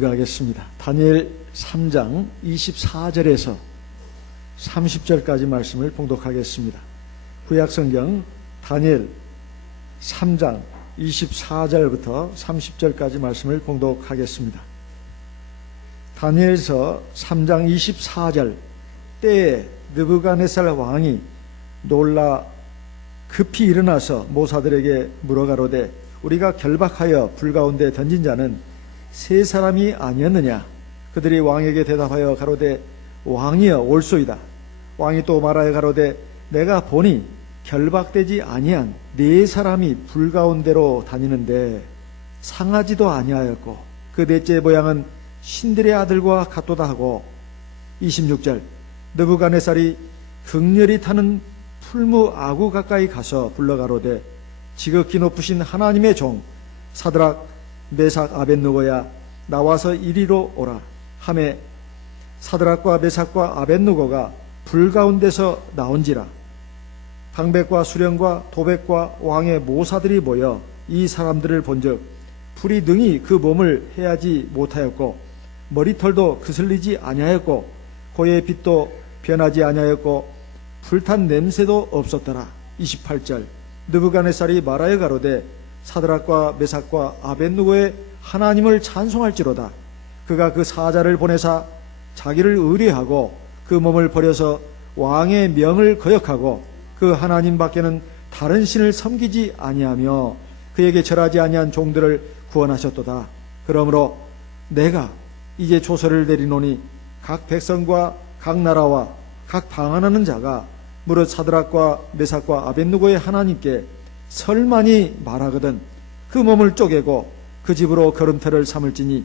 하겠습니다. 다니엘 3장 24절에서 30절까지 말씀을 봉독하겠습니다. 구약성경 다니엘 3장 24절부터 30절까지 말씀을 봉독하겠습니다. 다니엘서 3장 24절 때에 느부갓네살 왕이 놀라 급히 일어나서 모사들에게 물어가로되 우리가 결박하여 불 가운데 던진 자는 세 사람이 아니었느냐? 그들이 왕에게 대답하여 가로되 왕이여 옳소이다. 왕이 또 말하여 가로되 내가 보니 결박되지 아니한 네 사람이 불 가운데로 다니는데 상하지도 아니하였고 그 넷째 모양은 신들의 아들과 같도다 하고 26절 느부갓네살이 극렬히 타는 풀무 아구 가까이 가서 불러가로되 지극히 높으신 하나님의 종 사드락 메삭 아벳느고야 나와서 이리로 오라 하매 사드락과 메삭과 아벳느고가 불 가운데서 나온지라. 방백과 수령과 도백과 왕의 모사들이 모여 이 사람들을 본즉 불이 능히 그 몸을 해하지 못하였고 머리털도 그슬리지 아니하였고 고의 빛도 변하지 아니하였고 불탄 냄새도 없었더라. 28절 느부갓네살이 말하여 가로되 사드락과 메삭과 아벳느고의 하나님을 찬송할지로다. 그가 그 사자를 보내사 자기를 의뢰하고 그 몸을 버려서 왕의 명을 거역하고 그 하나님 밖에는 다른 신을 섬기지 아니하며 그에게 절하지 아니한 종들을 구원하셨도다. 그러므로 내가 이제 조서를 내리노니 각 백성과 각 나라와 각 방언하는 자가 무릇 사드락과 메삭과 아벳느고의 하나님께 설만이 말하거든 그 몸을 쪼개고 그 집으로 걸음터를 삼을지니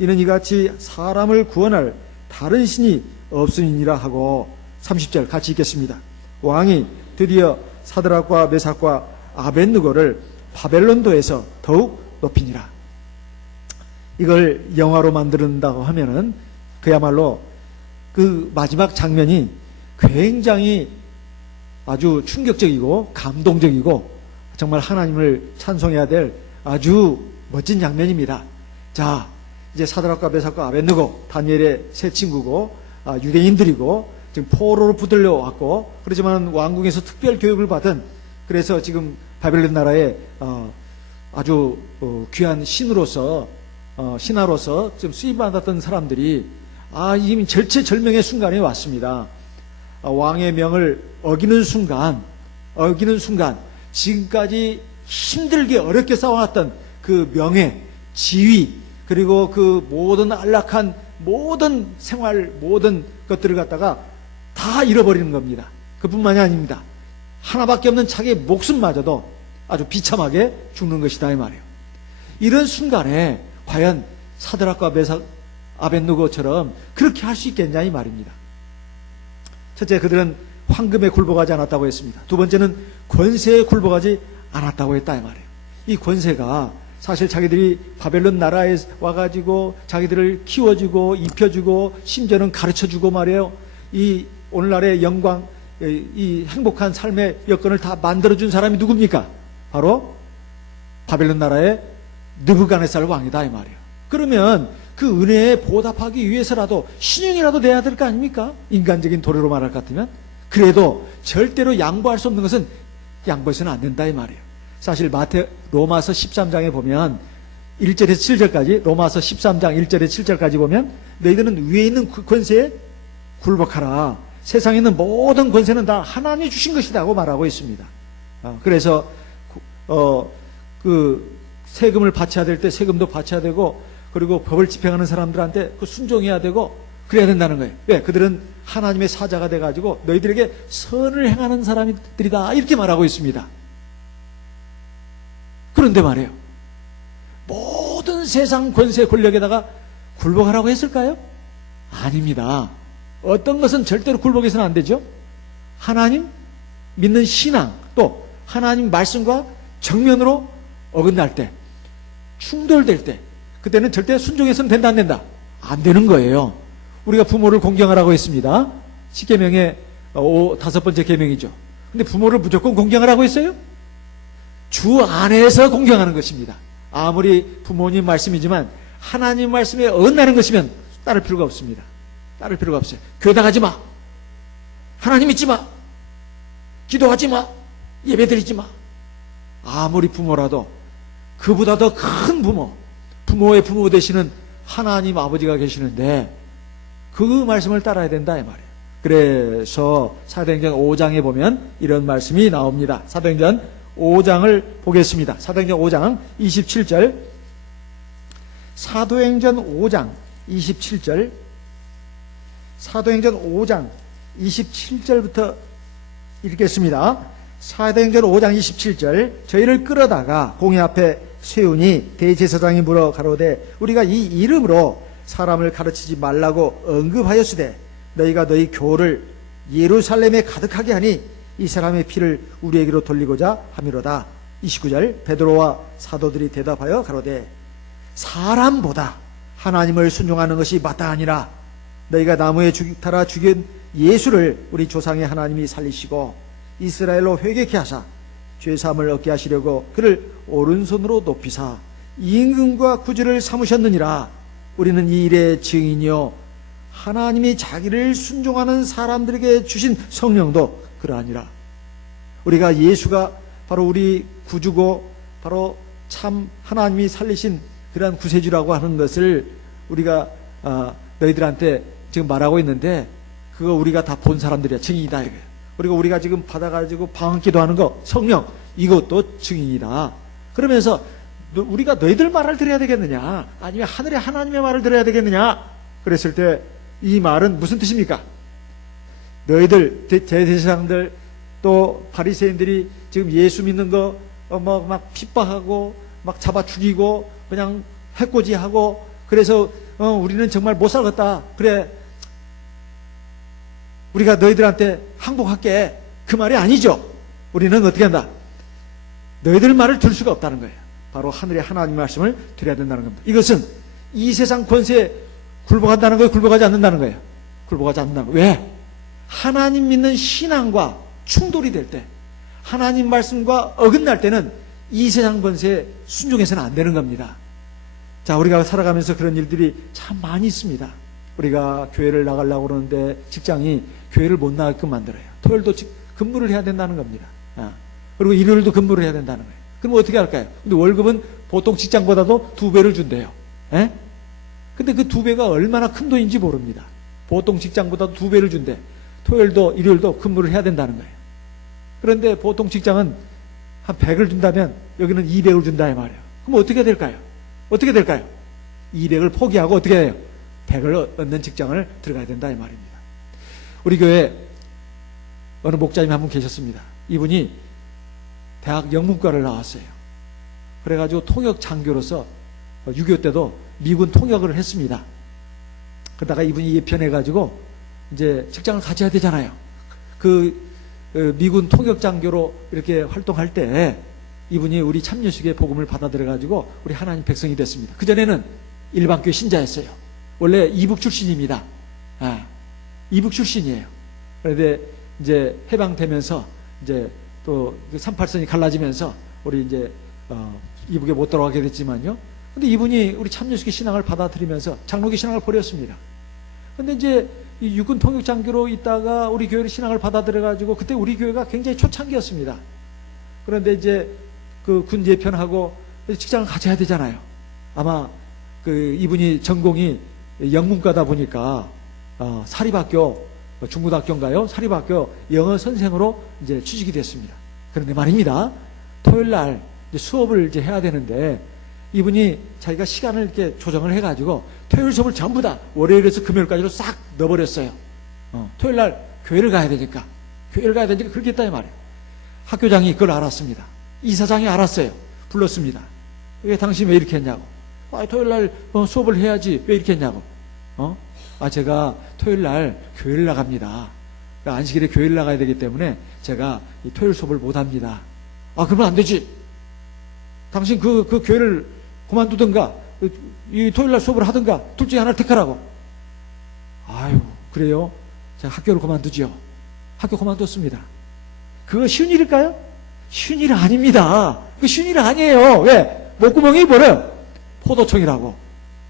이는 이같이 사람을 구원할 다른 신이 없으니라 하고 30절 같이 읽겠습니다. 왕이 드디어 사드락과 메삭과 아벳느고를 바벨론도에서 더욱 높이니라. 이걸 영화로 만든다고 하면은 그야말로 그 마지막 장면이 굉장히 아주 충격적이고 감동적이고 정말 하나님을 찬송해야 될 아주 멋진 장면입니다. 자, 이제 사드락과 메삭과 아벳느고 다니엘의 세 친구고 유대인들이고 지금 포로로 붙들려 왔고 그렇지만 왕궁에서 특별 교육을 받은 그래서 지금 바벨론 나라의 아주 귀한 신으로서 신하로서 지금 수임받았던 사람들이 이미 절체절명의 순간이 왔습니다. 왕의 명을 어기는 순간 지금까지 힘들게 어렵게 싸워왔던 그 명예, 지위 그리고 그 모든 안락한 모든 생활 모든 것들을 갖다가 다 잃어버리는 겁니다. 그뿐만이 아닙니다. 하나밖에 없는 자기의 목숨마저도 아주 비참하게 죽는 것이다 이 말이에요. 이런 순간에 과연 사드락과 메삭 아벳느고처럼 그렇게 할 수 있겠냐 이 말입니다. 첫째, 그들은 황금에 굴복하지 않았다고 했습니다. 두 번째는 권세에 굴복하지 않았다고 했다 이 말이에요. 이 권세가 사실 자기들이 바벨론 나라에 와가지고 자기들을 키워주고 입혀주고 심지어는 가르쳐주고 말이에요. 이 오늘날의 영광, 이 행복한 삶의 여건을 다 만들어준 사람이 누굽니까? 바로 바벨론 나라의 느부갓네살 왕이다 이 말이에요. 그러면 그 은혜에 보답하기 위해서라도 신용이라도 돼야 될 거 아닙니까? 인간적인 도리로 말할 것 같으면. 그래도 절대로 양보할 수 없는 것은 양보해서는 안 된다 이 말이에요. 사실 로마서 13장에 보면 1절에서 7절까지 로마서 13장 1절에서 7절까지 보면 너희들은 위에 있는 권세에 굴복하라. 세상에 있는 모든 권세는 다 하나님이 주신 것이다 고 말하고 있습니다. 그래서 그 세금을 바쳐야 될 때 세금도 바쳐야 되고 그리고 법을 집행하는 사람들한테 그 순종해야 되고 그래야 된다는 거예요. 왜? 그들은 하나님의 사자가 돼가지고 너희들에게 선을 행하는 사람들이다 이렇게 말하고 있습니다. 그런데 말이에요. 모든 세상 권세 권력에다가 굴복하라고 했을까요? 아닙니다. 어떤 것은 절대로 굴복해서는 안 되죠. 하나님 믿는 신앙 또 하나님 말씀과 정면으로 어긋날 때 충돌될 때 그때는 절대 순종해서는 된다 안 된다? 안 되는 거예요. 우리가 부모를 공경하라고 했습니다. 10계명의 5번째 계명이죠. 근데 부모를 무조건 공경하라고 했어요? 주 안에서 공경하는 것입니다. 아무리 부모님 말씀이지만 하나님 말씀에 어긋나는 것이면 따를 필요가 없습니다. 따를 필요가 없어요. 교회 나가지 마. 하나님 믿지 마. 기도하지 마. 예배 드리지 마. 아무리 부모라도 그보다 더 큰 부모, 부모의 부모 되시는 하나님 아버지가 계시는데 그 말씀을 따라야 된다 이 말이에요. 그래서 사도행전 5장에 보면 이런 말씀이 나옵니다. 사도행전 5장을 보겠습니다. 사도행전 5장 27절. 사도행전 5장 27절. 사도행전 5장 27절부터 읽겠습니다. 사도행전 5장 27절. 저희를 끌어다가 공회 앞에 세우니 대제사장이 물어 가로되 우리가 이 이름으로 사람을 가르치지 말라고 언급하였으되 너희가 너희 교를 예루살렘에 가득하게 하니 이 사람의 피를 우리에게로 돌리고자 함이로다. 29절. 베드로와 사도들이 대답하여 가로되 사람보다 하나님을 순종하는 것이 마땅하니라. 너희가 나무에 달아 죽인 예수를 우리 조상의 하나님이 살리시고 이스라엘로 회개케 하사 죄사함을 얻게 하시려고 그를 오른손으로 높이사 임금과 구주를 삼으셨느니라. 우리는 이 일의 증인이요 하나님이 자기를 순종하는 사람들에게 주신 성령도 그러하니라. 우리가 예수가 바로 우리 구주고 바로 참 하나님이 살리신 그러한 구세주라고 하는 것을 우리가 너희들한테 지금 말하고 있는데 그거 우리가 다 본 사람들이야. 증인이다 이거예요. 그리고 우리가 지금 받아가지고 방언기도 하는 거 성령 이것도 증인이다. 그러면서 우리가 너희들 말을 들어야 되겠느냐 아니면 하늘의 하나님의 말을 들어야 되겠느냐 그랬을 때 이 말은 무슨 뜻입니까? 너희들 대제사장들 또 바리새인들이 지금 예수 믿는 거 막 핍박하고 막 잡아 죽이고 그냥 해코지하고 그래서 우리는 정말 못 살겠다. 그래 우리가 너희들한테 항복할게. 그 말이 아니죠. 우리는 어떻게 한다? 너희들 말을 들 수가 없다는 거예요. 바로 하늘의 하나님 말씀을 드려야 된다는 겁니다. 이것은 이 세상 권세에 굴복한다는 거예요? 굴복하지 않는다는 거예요? 굴복하지 않는다는 거예요. 왜? 하나님 믿는 신앙과 충돌이 될 때 하나님 말씀과 어긋날 때는 이 세상 권세에 순종해서는 안 되는 겁니다. 자, 우리가 살아가면서 그런 일들이 참 많이 있습니다. 우리가 교회를 나가려고 그러는데 직장이 교회를 못 나가게끔 만들어요. 토요일도 근무를 해야 된다는 겁니다. 그리고 일요일도 근무를 해야 된다는 거예요. 그럼 어떻게 할까요? 근데 월급은 보통 직장보다도 2배를 준대요. 에? 근데 그 2배가 얼마나 큰 돈인지 모릅니다. 보통 직장보다도 2배를 준대. 토요일도 일요일도 근무를 해야 된다는 거예요. 그런데 보통 직장은 한 100을 준다면 여기는 200을 준다 이 말이에요. 그럼 어떻게 될까요? 어떻게 될까요? 200을 포기하고 어떻게 해요? 100을 얻는 직장을 들어가야 된다 이 말입니다. 우리 교회 어느 목자님 한 분 계셨습니다. 이분이 대학 영문과를 나왔어요. 그래가지고 통역 장교로서 6.25 때도 미군 통역을 했습니다. 그러다가 이분이 예편해가지고 이제 직장을 가져야 되잖아요. 미군 통역 장교로 이렇게 활동할 때 이분이 우리 참여식의 복음을 받아들여가지고 우리 하나님 백성이 됐습니다. 그전에는 일반교회 신자였어요. 원래 이북 출신입니다. 이북 출신이에요. 그런데 이제 해방되면서 이제 또 38선이 갈라지면서 우리 이제 이북에 못 들어가게 됐지만요. 근데 이분이 우리 참여식의 신앙을 받아들이면서 장로교 신앙을 버렸습니다. 근데 이제 이 육군 통역 장교로 있다가 우리 교회를 신앙을 받아들여가지고 그때 우리 교회가 굉장히 초창기였습니다. 그런데 이제 그 군 예편하고 직장을 가져야 되잖아요. 아마 이분이 전공이 영문과다 보니까 사립학교 중고등학교인가요? 사립학교 영어 선생으로 이제 취직이 됐습니다. 그런데 말입니다. 토요일 날 이제 수업을 이제 해야 되는데 이분이 자기가 시간을 이렇게 조정을 해가지고 토요일 수업을 전부 다 월요일에서 금요일까지로 싹 넣어버렸어요. 토요일 날 교회를 가야 되니까 그렇게 했다 이 말이에요. 학교장이 그걸 알았습니다. 이사장이 알았어요. 불렀습니다. 왜 당신 왜 이렇게 했냐고. 토요일 날 수업을 해야지 왜 이렇게 했냐고. 제가 토요일 날 교회를 나갑니다. 그러니까 안식일에 교회를 나가야 되기 때문에 제가 이 토요일 수업을 못 합니다. 그러면 안 되지. 당신 그 교회를 그만두든가 이 토요일 날 수업을 하든가 둘 중에 하나를 택하라고. 아유, 그래요? 제가 학교를 그만두지요. 학교 그만뒀습니다. 그거 쉬운 일일까요? 쉬운 일 아닙니다. 그 쉬운 일 아니에요. 왜? 목구멍이 뭐래요? 포도청이라고.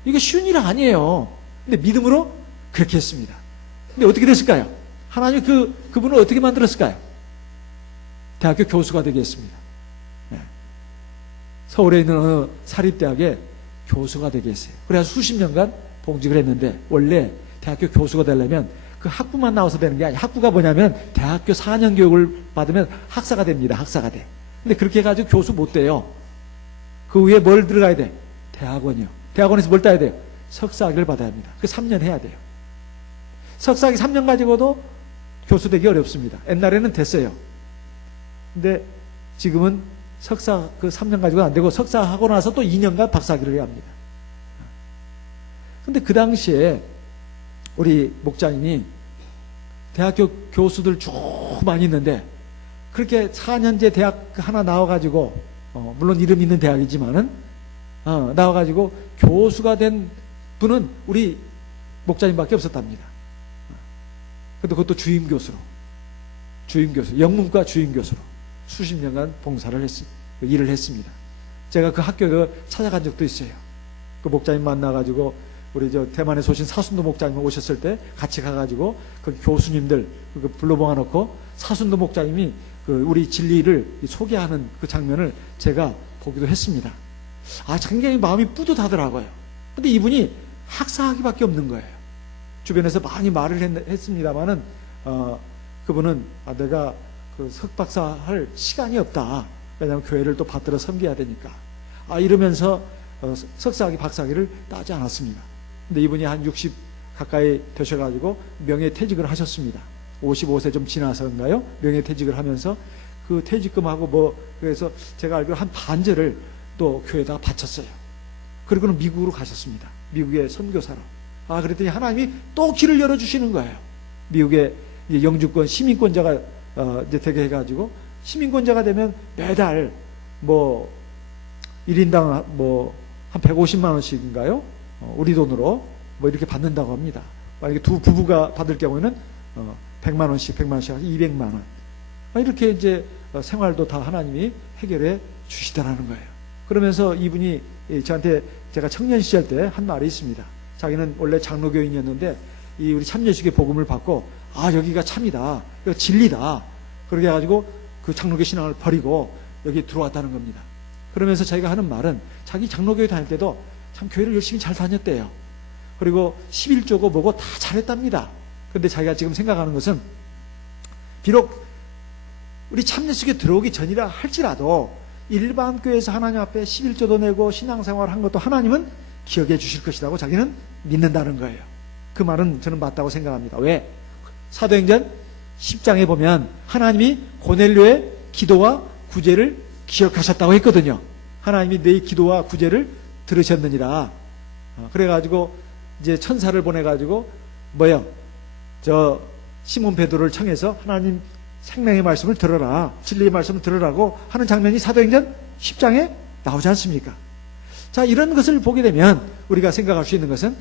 이게 쉬운 일 아니에요. 근데 믿음으로 그렇게 했습니다. 근데 어떻게 됐을까요? 하나님이 그분을 어떻게 만들었을까요? 대학교 교수가 되게 했습니다. 네. 서울에 있는 어느 사립대학에 교수가 되게 했어요. 그래서 수십 년간 봉직을 했는데, 원래 대학교 교수가 되려면 그 학부만 나와서 되는 게 아니에요. 학부가 뭐냐면 대학교 4년 교육을 받으면 학사가 됩니다. 학사가 돼. 근데 그렇게 해가지고 교수 못 돼요. 그 위에 뭘 들어가야 돼? 대학원이요. 대학원에서 뭘 따야 돼요? 석사학위를 받아야 합니다. 그 3년 해야 돼요. 석사학위 3년 가지고도 교수 되기 어렵습니다. 옛날에는 됐어요. 근데 지금은 석사 그 3년 가지고는 안 되고, 석사하고 나서 또 2년간 박사학위를 해야 합니다. 근데 그 당시에 우리 목자님이 대학교 교수들 쭉 많이 있는데, 그렇게 4년제 대학 하나 나와가지고, 물론 이름 있는 대학이지만은, 나와가지고 교수가 된 분은 우리 목자님밖에 없었답니다. 근데 그것도 주임교수, 영문과 주임교수로 수십 년간 일을 했습니다. 제가 그 학교를 찾아간 적도 있어요. 그 목자님 만나가지고, 우리 대만에 오신 사순도 목자님 오셨을 때 같이 가가지고 그 교수님들 불러 모아놓고 사순도 목자님이 우리 진리를 소개하는 그 장면을 제가 보기도 했습니다. 굉장히 마음이 뿌듯하더라고요. 근데 이분이 학사학위밖에 없는 거예요. 주변에서 많이 말을 했습니다만은, 그분은 내가 그 석박사 할 시간이 없다. 왜냐하면 교회를 또 받들어 섬겨야 되니까. 이러면서 석사학위, 박사학위를 따지 않았습니다. 근데 이분이 한 60 가까이 되셔가지고 명예퇴직을 하셨습니다. 55세 좀 지나서인가요? 명예퇴직을 하면서 그 퇴직금하고 그래서 제가 알기로 한 반절을 또 교회에다가 바쳤어요. 그리고는 미국으로 가셨습니다. 미국의 선교사로. 그랬더니 하나님이 또 길을 열어주시는 거예요. 미국의 영주권 시민권자가 이제 되게 해가지고, 시민권자가 되면 매달 1인당 한 150만 원씩인가요? 우리 돈으로 이렇게 받는다고 합니다. 만약에 두 부부가 받을 경우에는 100만 원씩 200만 원. 이렇게 이제 생활도 다 하나님이 해결해 주시더라는 거예요. 그러면서 이분이 저한테, 제가 청년 시절 때 한 말이 있습니다. 자기는 원래 장로교인이었는데 우리 참여식의 복음을 받고, 여기가 참이다, 여기가 진리다, 그렇게 해가지고 그 장로교 신앙을 버리고 여기 들어왔다는 겁니다. 그러면서 자기가 하는 말은, 자기 장로교회 다닐 때도 참 교회를 열심히 잘 다녔대요. 그리고 11조고 뭐고 다 잘했답니다. 그런데 자기가 지금 생각하는 것은, 비록 우리 참여식에 들어오기 전이라 할지라도 일반 교회에서 하나님 앞에 11조도 내고 신앙생활을 한 것도 하나님은 기억해 주실 것이라고 자기는 믿는다는 거예요. 그 말은 저는 맞다고 생각합니다. 왜? 사도행전 10장에 보면 하나님이 고넬료의 기도와 구제를 기억하셨다고 했거든요. 하나님이 내 기도와 구제를 들으셨느니라. 그래가지고 이제 천사를 보내가지고 시몬 베드로를 청해서 하나님 생명의 말씀을 들어라, 진리의 말씀을 들으라고 하는 장면이 사도행전 10장에 나오지 않습니까? 자, 이런 것을 보게 되면 우리가 생각할 수 있는 것은,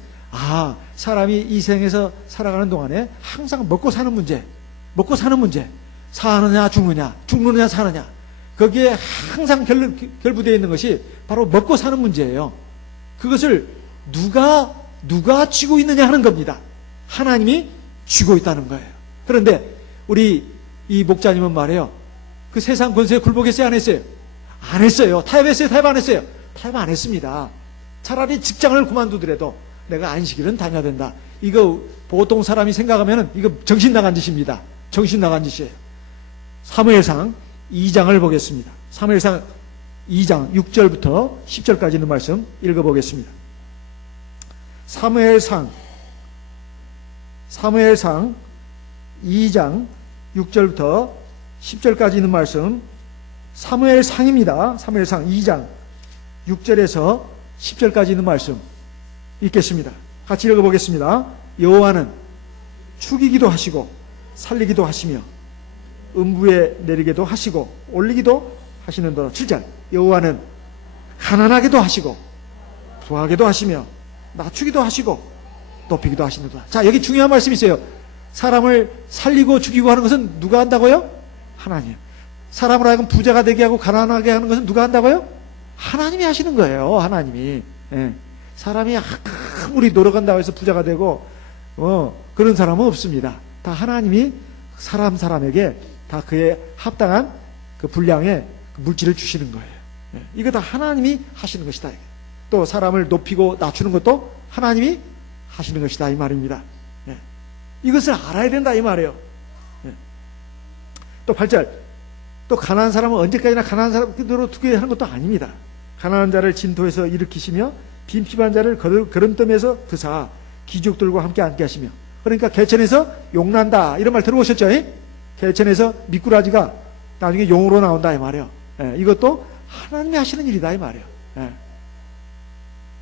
사람이 이 생에서 살아가는 동안에 항상 먹고 사는 문제, 사느냐 죽느냐 사느냐, 거기에 항상 결부되어 있는 것이 바로 먹고 사는 문제예요. 그것을 누가 쥐고 있느냐 하는 겁니다. 하나님이 쥐고 있다는 거예요. 그런데 우리 이 목자님은 말해요. 그 세상 권세에 굴복했어요, 안 했어요? 안 했어요. 타협했어요, 타협 안 했어요? 타협 안 했습니다. 차라리 직장을 그만두더라도 내가 안식일은 다녀야 된다. 이거 보통 사람이 생각하면 이거 정신 나간 짓입니다. 정신 나간 짓이에요. 사무엘상 2장을 보겠습니다. 사무엘상 2장 6절부터 10절까지 있는 말씀 읽어보겠습니다. 사무엘상 2장 6절부터 10절까지 있는 말씀, 사무엘상입니다. 사무엘상 2장 6절에서 10절까지 있는 말씀 읽겠습니다. 같이 읽어보겠습니다. 여호와는 죽이기도 하시고 살리기도 하시며 음부에 내리게도 하시고 올리기도 하시는도다. 7절, 여호와는 가난하게도 하시고 부하게도 하시며 낮추기도 하시고 높이기도 하시는도다. 자, 여기 중요한 말씀이 있어요. 사람을 살리고 죽이고 하는 것은 누가 한다고요? 하나님. 사람을 하여금 부자가 되게 하고 가난하게 하는 것은 누가 한다고요? 하나님이 하시는 거예요. 하나님이. 예. 사람이 아무리 노력한다고 해서 부자가 되고 그런 사람은 없습니다. 다 하나님이 사람에게 다 그에 합당한 그 분량의 그 물질을 주시는 거예요. 이거 다 하나님이 하시는 것이다. 또 사람을 높이고 낮추는 것도 하나님이 하시는 것이다 이 말입니다. 이것을 알아야 된다 이 말이에요. 또 8절, 또 가난한 사람은 언제까지나 가난한 사람으로 두게 하는 것도 아닙니다. 가난한 자를 진토에서 일으키시며 빈핍한 자를 거름뜸에서 드사 기족들과 함께 앉게 하시며. 그러니까 개천에서 용난다 이런 말 들어보셨죠? 개천에서 미꾸라지가 나중에 용으로 나온다 이 말이에요. 이것도 하나님이 하시는 일이다 이 말이에요.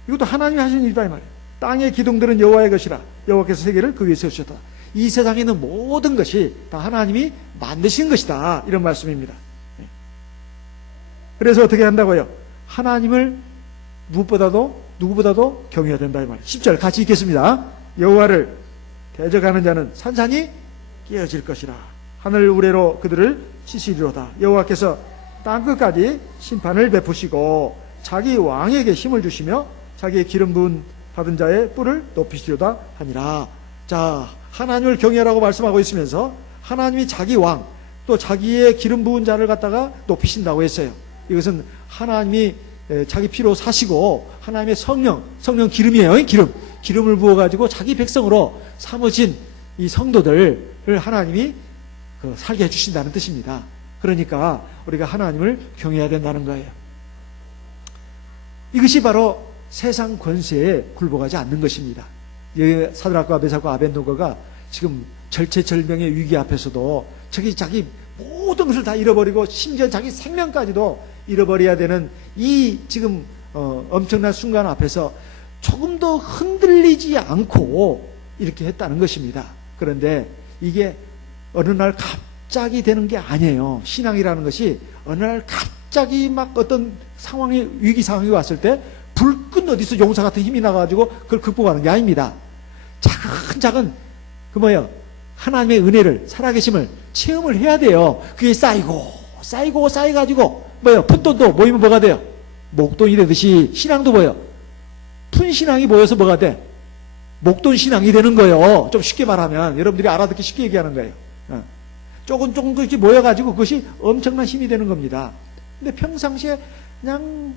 이것도 하나님이 하시는 일이다 이 말이에요. 땅의 기둥들은 여호와의 것이라 여호와께서 세계를 그 위에 세우셨다. 이 세상에 있는 모든 것이 다 하나님이 만드신 것이다 이런 말씀입니다. 그래서 어떻게 한다고요? 하나님을 누구보다도 경외해야 된다 이 말이에요. 10절 같이 읽겠습니다. 여호와를 대적하는 자는 산산이 깨어질 것이라. 하늘 우레로 그들을 치시리로다. 여호와께서 땅끝까지 심판을 베푸시고 자기 왕에게 힘을 주시며 자기의 기름 부은 받은 자의 뿔을 높이시려다 하니라. 자, 하나님을 경외하라고 말씀하고 있으면서 하나님이 자기 왕, 또 자기의 기름 부은 자를 갖다가 높이신다고 했어요. 이것은 하나님이 자기 피로 사시고 하나님의 성령 기름이에요. 기름을 부어가지고 자기 백성으로 삼으신 이 성도들을 하나님이 살게 해주신다는 뜻입니다. 그러니까 우리가 하나님을 경외해야 된다는 거예요. 이것이 바로 세상 권세에 굴복하지 않는 것입니다. 사드락과 메삭과 아벳노고가 지금 절체절명의 위기 앞에서도 자기 모든 것을 다 잃어버리고 심지어 자기 생명까지도 잃어버려야 되는 이 지금 엄청난 순간 앞에서 조금 더 흔들리지 않고 이렇게 했다는 것입니다. 그런데 이게 어느 날 갑자기 되는 게 아니에요. 신앙이라는 것이 어느 날 갑자기 막 어떤 위기 상황이 왔을 때 불끈 어디서 용사 같은 힘이 나가지고 그걸 극복하는 게 아닙니다. 차근차근 하나님의 은혜를, 살아계심을 체험을 해야 돼요. 그게 쌓여가지고 푼돈도 모이면 뭐가 돼요? 목돈이 되듯이 신앙도 푼 신앙이 모여서 뭐가 돼? 목돈 신앙이 되는 거예요. 좀 쉽게 말하면 여러분들이 알아듣기 쉽게 얘기하는 거예요. 조금 그렇게 모여가지고 그것이 엄청난 힘이 되는 겁니다. 근데 평상시에 그냥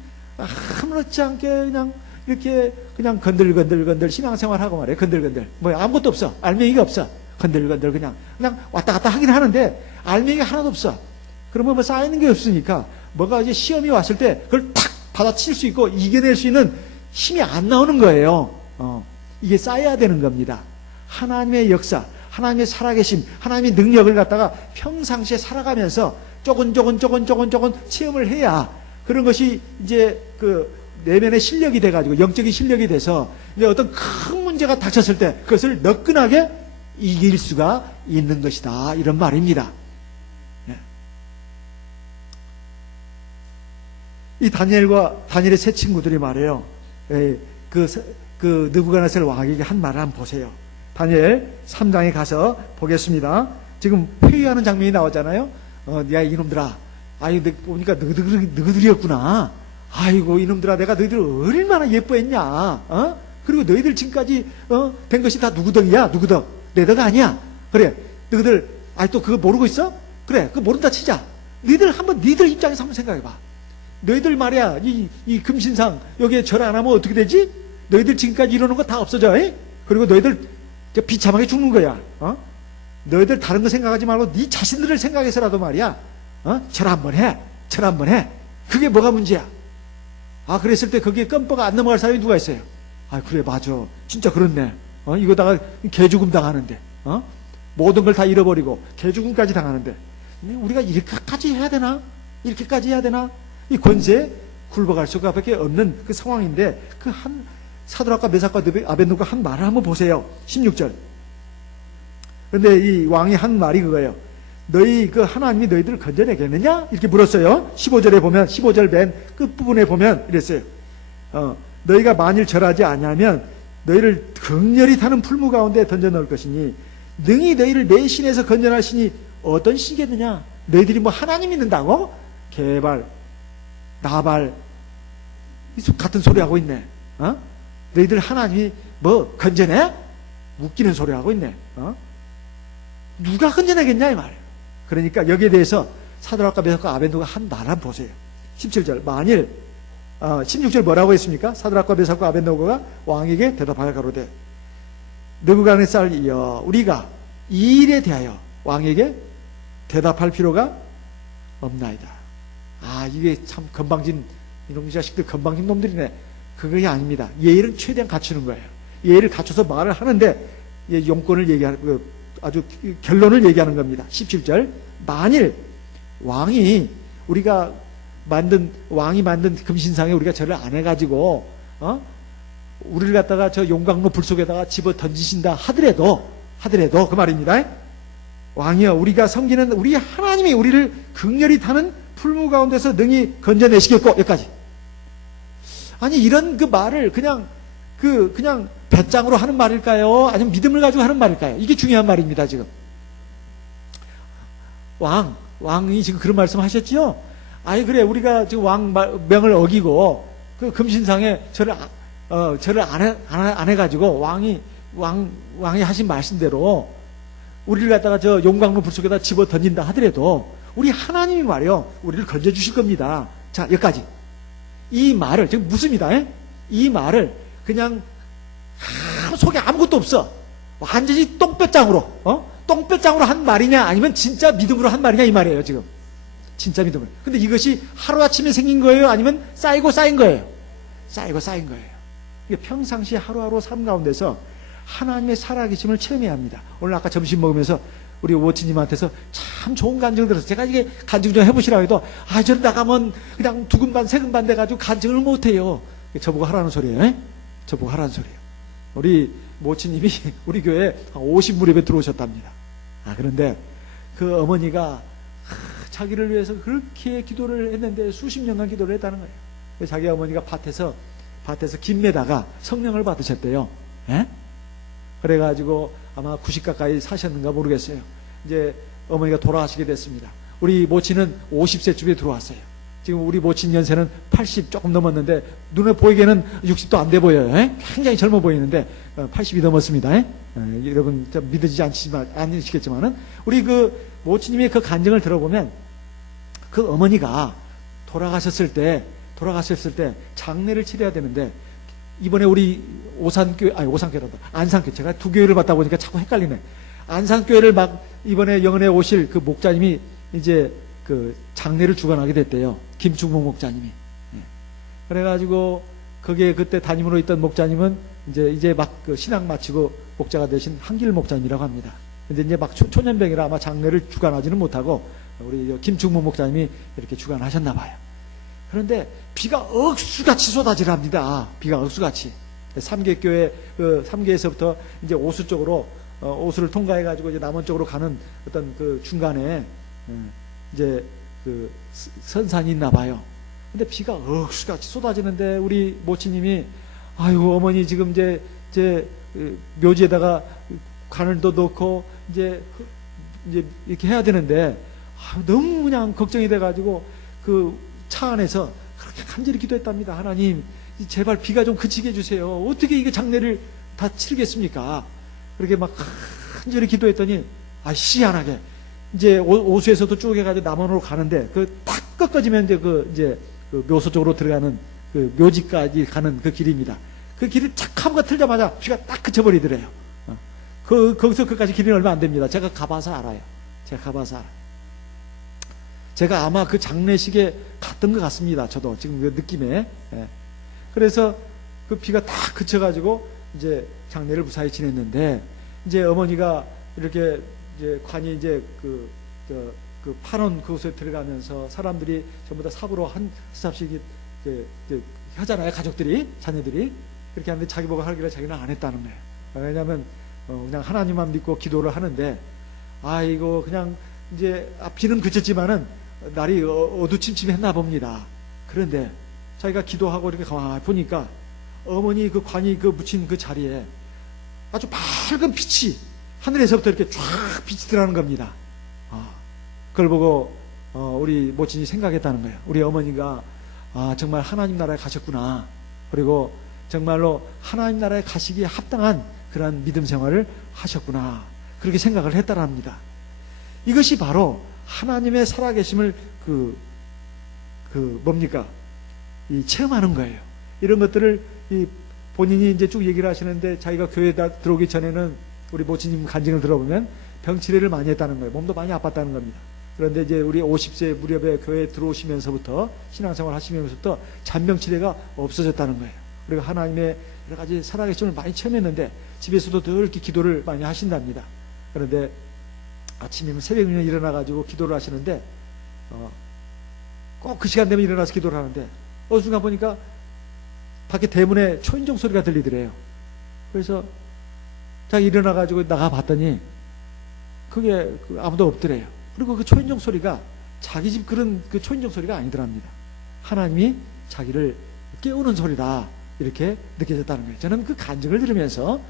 아무렇지 않게 그냥 이렇게 그냥 건들건들 신앙생활하고 말이에요. 건들건들 아무것도 없어. 알맹이가 없어. 건들건들 그냥 왔다 갔다 하긴 하는데 알맹이가 하나도 없어. 그러면 쌓이는 게 없으니까 뭐가 이제 시험이 왔을 때 그걸 탁 받아칠 수 있고 이겨낼 수 있는 힘이 안 나오는 거예요. 이게 쌓여야 되는 겁니다. 하나님의 역사, 하나님의 살아계심, 하나님의 능력을 갖다가 평상시에 살아가면서 조금 체험을 해야 그런 것이 이제 그 내면의 실력이 돼가지고 영적인 실력이 돼서 이제 어떤 큰 문제가 닥쳤을 때 그것을 너끈하게 이길 수가 있는 것이다 이런 말입니다. 이 다니엘의 세 친구들이 말해요. 그 느부갓네살 왕에게 한 말을 한번 보세요. 다니엘 3장에 가서 보겠습니다. 지금 회의하는 장면이 나오잖아요. 야 이놈들아, 보니까 너희들이었구나. 아이고 이놈들아, 내가 너희들 얼마나 예뻐했냐. 그리고 너희들 지금까지 된 것이 다 누구 덕이야? 누구 덕? 내 덕 아니야. 그래, 너희들 또 그거 모르고 있어? 그래, 그거 모른다 치자. 니들 입장에서 한번 생각해봐. 너희들 말이야, 이 금신상 여기에 절 안 하면 어떻게 되지? 너희들 지금까지 이러는 거 다 없어져. 그리고 너희들 비참하게 죽는 거야. 너희들 다른 거 생각하지 말고 네 자신들을 생각해서라도 말이야. 절 한번 해. 그게 뭐가 문제야? 그랬을 때 거기에 껌뻑 안 넘어갈 사람이 누가 있어요? 그래, 맞아. 진짜 그렇네. 이거다가 개죽음 당하는데. 모든 걸 다 잃어버리고 개죽음까지 당하는데. 우리가 이렇게까지 해야 되나? 이 권세에 굴복할 수밖에 없는 그 상황인데 사드락과 메삭과 아벳노고가 한 말을 한번 보세요. 16절. 그런데 이 왕이 한 말이 그거예요. 너희 하나님이 너희들을 건져내겠느냐? 이렇게 물었어요. 15절에 보면 15절 맨 끝부분에 보면 이랬어요. 너희가 만일 절하지 않으면 너희를 극렬히 타는 풀무 가운데 던져 넣을 것이니 능히 너희를 내 신에서 건져나시니 어떤 신이겠느냐? 너희들이 하나님 믿는다고? 개발 나발 같은 소리 하고 있네. 너희들 하나님이 뭐 건져내? 웃기는 소리 하고 있네. 누가 건져내겠냐 이 말이에요. 그러니까 여기에 대해서 사드락과 메삭과 아벤노가 한 말 한번 보세요. 17절 만일 16절 뭐라고 했습니까? 사드락과 메삭과 아벤노가 왕에게 대답하여 가로되 느부갓네살이여 우리가 이 일에 대하여 왕에게 대답할 필요가 없나이다. 이게 참 건방진 이놈 자식들 건방진 놈들이네. 그게 아닙니다. 예의를 최대한 갖추는 거예요. 예의를 갖춰서 말을 하는데 용건을 얘기하는 아주 결론을 얘기하는 겁니다. 17절 만일 왕이 만든 금신상에 우리가 절을 안 해가지고 우리를 갖다가 저 용광로 불 속에다가 집어 던지신다 하더라도 그 말입니다. 왕이여 우리가 섬기는 우리 하나님이 우리를 극렬히 타는 풀무 가운데서 능히 건져내시겠고 여기까지. 아니 이런 그 말을 그냥 배짱으로 하는 말일까요? 아니면 믿음을 가지고 하는 말일까요? 이게 중요한 말입니다. 지금 왕이 지금 그런 말씀 하셨죠? 그래 우리가 지금 왕 명을 어기고 그 금신상에 절을 안 해가지고 왕이 하신 말씀대로 우리를 갖다가 저 용광로 불 속에다 집어 던진다 하더라도 우리 하나님이 말이요 우리를 건져 주실 겁니다. 자 여기까지. 이 말을 지금 묻습니다. 이 말을 그냥 속에 아무것도 없어 완전히 똥배짱으로 한 말이냐 아니면 진짜 믿음으로 한 말이냐 이 말이에요. 지금 진짜 믿음으로. 근데 이것이 하루아침에 생긴 거예요? 아니면 쌓이고 쌓인 거예요? 쌓이고 쌓인 거예요. 이게 평상시 하루하루 삶 가운데서 하나님의 살아계심을 체험해야 합니다. 오늘 아까 점심 먹으면서 우리 오치님한테서 참 좋은 간증을 들어서 제가 이게 간증 좀 해보시라고 해도 저를 나가면 그냥 두근반 세근반 돼가지고 간증을 못해요. 저보고 하라는 소리예요. 저보고 하라는 소리예요. 우리 모치님이 우리 교회에 50무렵에 들어오셨답니다. 그런데 그 어머니가 자기를 위해서 그렇게 기도를 했는데 수십 년간 기도를 했다는 거예요. 자기 어머니가 밭에서 김매다가 성령을 받으셨대요. 그래가지고 아마 90 가까이 사셨는가 모르겠어요. 이제 어머니가 돌아가시게 됐습니다. 우리 모친은 50세쯤에 들어왔어요. 지금 우리 모친 연세는 80 조금 넘었는데 눈에 보이기에는 60도 안 돼 보여요. 굉장히 젊어 보이는데 80이 넘었습니다. 여러분 믿어지지 않으시겠지만은 우리 그 모친님의 그 간증을 들어보면 그 어머니가 돌아가셨을 때 장례를 치러야 되는데 이번에 우리 안산교회 제가 두 교회를 봤다 보니까 자꾸 헷갈리네. 안산교회를 이번에 영은에 오실 그 목자님이 이제 그 장례를 주관하게 됐대요. 김충봉 목자님이. 그래가지고 거기에 그때 담임으로 있던 목자님은 이제 막 그 신앙 마치고 목자가 되신 한길 목자님이라고 합니다. 근데 이제 막 초년병이라 아마 장례를 주관하지는 못하고 우리 김충봉 목자님이 이렇게 주관하셨나 봐요. 그런데 비가 억수같이 쏟아지랍니다. 비가 억수같이. 삼계교회 삼계에서부터 이제 오수 쪽으로 오수를 통과해가지고 이제 남원 쪽으로 가는 어떤 그 중간에 이제 그 선산이 있나 봐요. 근데 비가 억수같이 쏟아지는데 우리 모치님이 아이고 어머니 지금 이제 묘지에다가 가늘도 넣고 이제 이렇게 해야 되는데 너무 그냥 걱정이 돼가지고 그 차 안에서 그렇게 간절히 기도했답니다. 하나님 제발 비가 좀 그치게 해주세요. 어떻게 이게 장례를 다 치르겠습니까? 그렇게 막 간절히 기도했더니 희한하게 이제 오수에서도 쭉 해가지고 남원으로 가는데 그 딱 꺾어지면 이제 그 묘소 쪽으로 들어가는 그 묘지까지 가는 그 길입니다. 그 길이 착 한번 틀자마자 비가 딱 그쳐버리더래요. 거기서 그까지 길이 얼마 안 됩니다. 제가 가봐서 알아요. 제가 아마 그 장례식에 갔던 것 같습니다. 저도 지금 그 느낌에. 그래서 그 비가 딱 그쳐가지고 이제 장례를 무사히 지냈는데 이제 어머니가 이렇게 이제 관이 이제 그 파론 그곳에 들어가면서 사람들이 전부 다 삽으로 한 삽씩 하잖아요. 가족들이 자녀들이 그렇게 하는데 자기 보고 하기를 자기는 안 했다는 거예요. 왜냐하면 그냥 하나님만 믿고 기도를 하는데 이거 그냥 이제 비는 그쳤지만은 날이 어두침침했나 봅니다. 그런데 자기가 기도하고 이렇게 가만히 보니까 어머니 그 관이 그 묻힌 그 자리에 아주 밝은 빛이 하늘에서부터 이렇게 쫙 빛이 들어가는 겁니다. 그걸 보고 우리 모친이 생각했다는 거예요. 우리 어머니가 정말 하나님 나라에 가셨구나. 그리고 정말로 하나님 나라에 가시기에 합당한 그러한 믿음 생활을 하셨구나, 그렇게 생각을 했다라 합니다. 이것이 바로 하나님의 살아계심을 뭡니까? 체험하는 거예요. 이런 것들을 본인이 이제 쭉 얘기를 하시는데, 자기가 교회에 들어오기 전에는 우리 모치님 간증을 들어보면 병치레를 많이 했다는 거예요. 몸도 많이 아팠다는 겁니다. 그런데 이제 우리 50세 무렵에 교회에 들어오시면서부터, 신앙생활 하시면서부터 잔병치레가 없어졌다는 거예요. 그리고 하나님의 여러 가지 살아계심을 많이 체험했는데 집에서도 늘 이렇게 기도를 많이 하신답니다. 그런데 아침이면 새벽이면 일어나가지고 기도를 하시는데 꼭 그 시간 되면 일어나서 기도를 하는데 어느 순간 보니까 밖에 대문에 초인종 소리가 들리더래요. 그래서 자기 일어나가지고 나가봤더니 그게 아무도 없더래요. 그리고 그 초인종 소리가 자기 집 그런 그 초인종 소리가 아니더랍니다. 하나님이 자기를 깨우는 소리다, 이렇게 느껴졌다는 거예요. 저는 그 간증을 들으면서,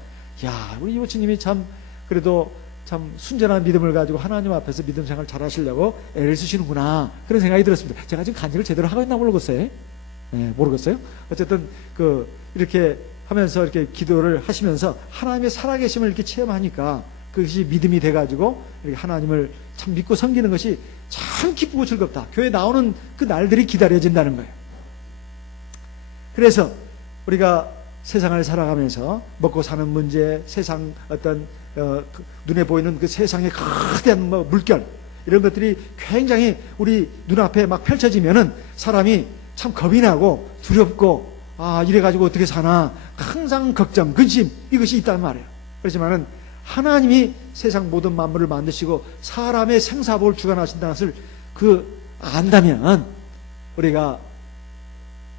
야, 우리 이모치님이 참 그래도 참 순전한 믿음을 가지고 하나님 앞에서 믿음 생활 잘 하시려고 애를 쓰시는구나, 그런 생각이 들었습니다. 제가 지금 간증을 제대로 하고 있나 모르겠어요. 네, 모르겠어요. 어쨌든 이렇게 하면서 이렇게 기도를 하시면서 하나님의 살아계심을 이렇게 체험하니까 그것이 믿음이 돼가지고 이렇게 하나님을 참 믿고 섬기는 것이 참 기쁘고 즐겁다. 교회 나오는 그 날들이 기다려진다는 거예요. 그래서 우리가 세상을 살아가면서 먹고 사는 문제, 세상 어떤 눈에 보이는 그 세상의 거대한 물결, 이런 것들이 굉장히 우리 눈앞에 막 펼쳐지면은 사람이 참 겁이 나고 두렵고, 이래가지고 어떻게 사나, 항상 걱정, 근심, 이것이 있단 말이에요. 그렇지만은 하나님이 세상 모든 만물을 만드시고 사람의 생사복을 주관하신다는 것을 안다면 우리가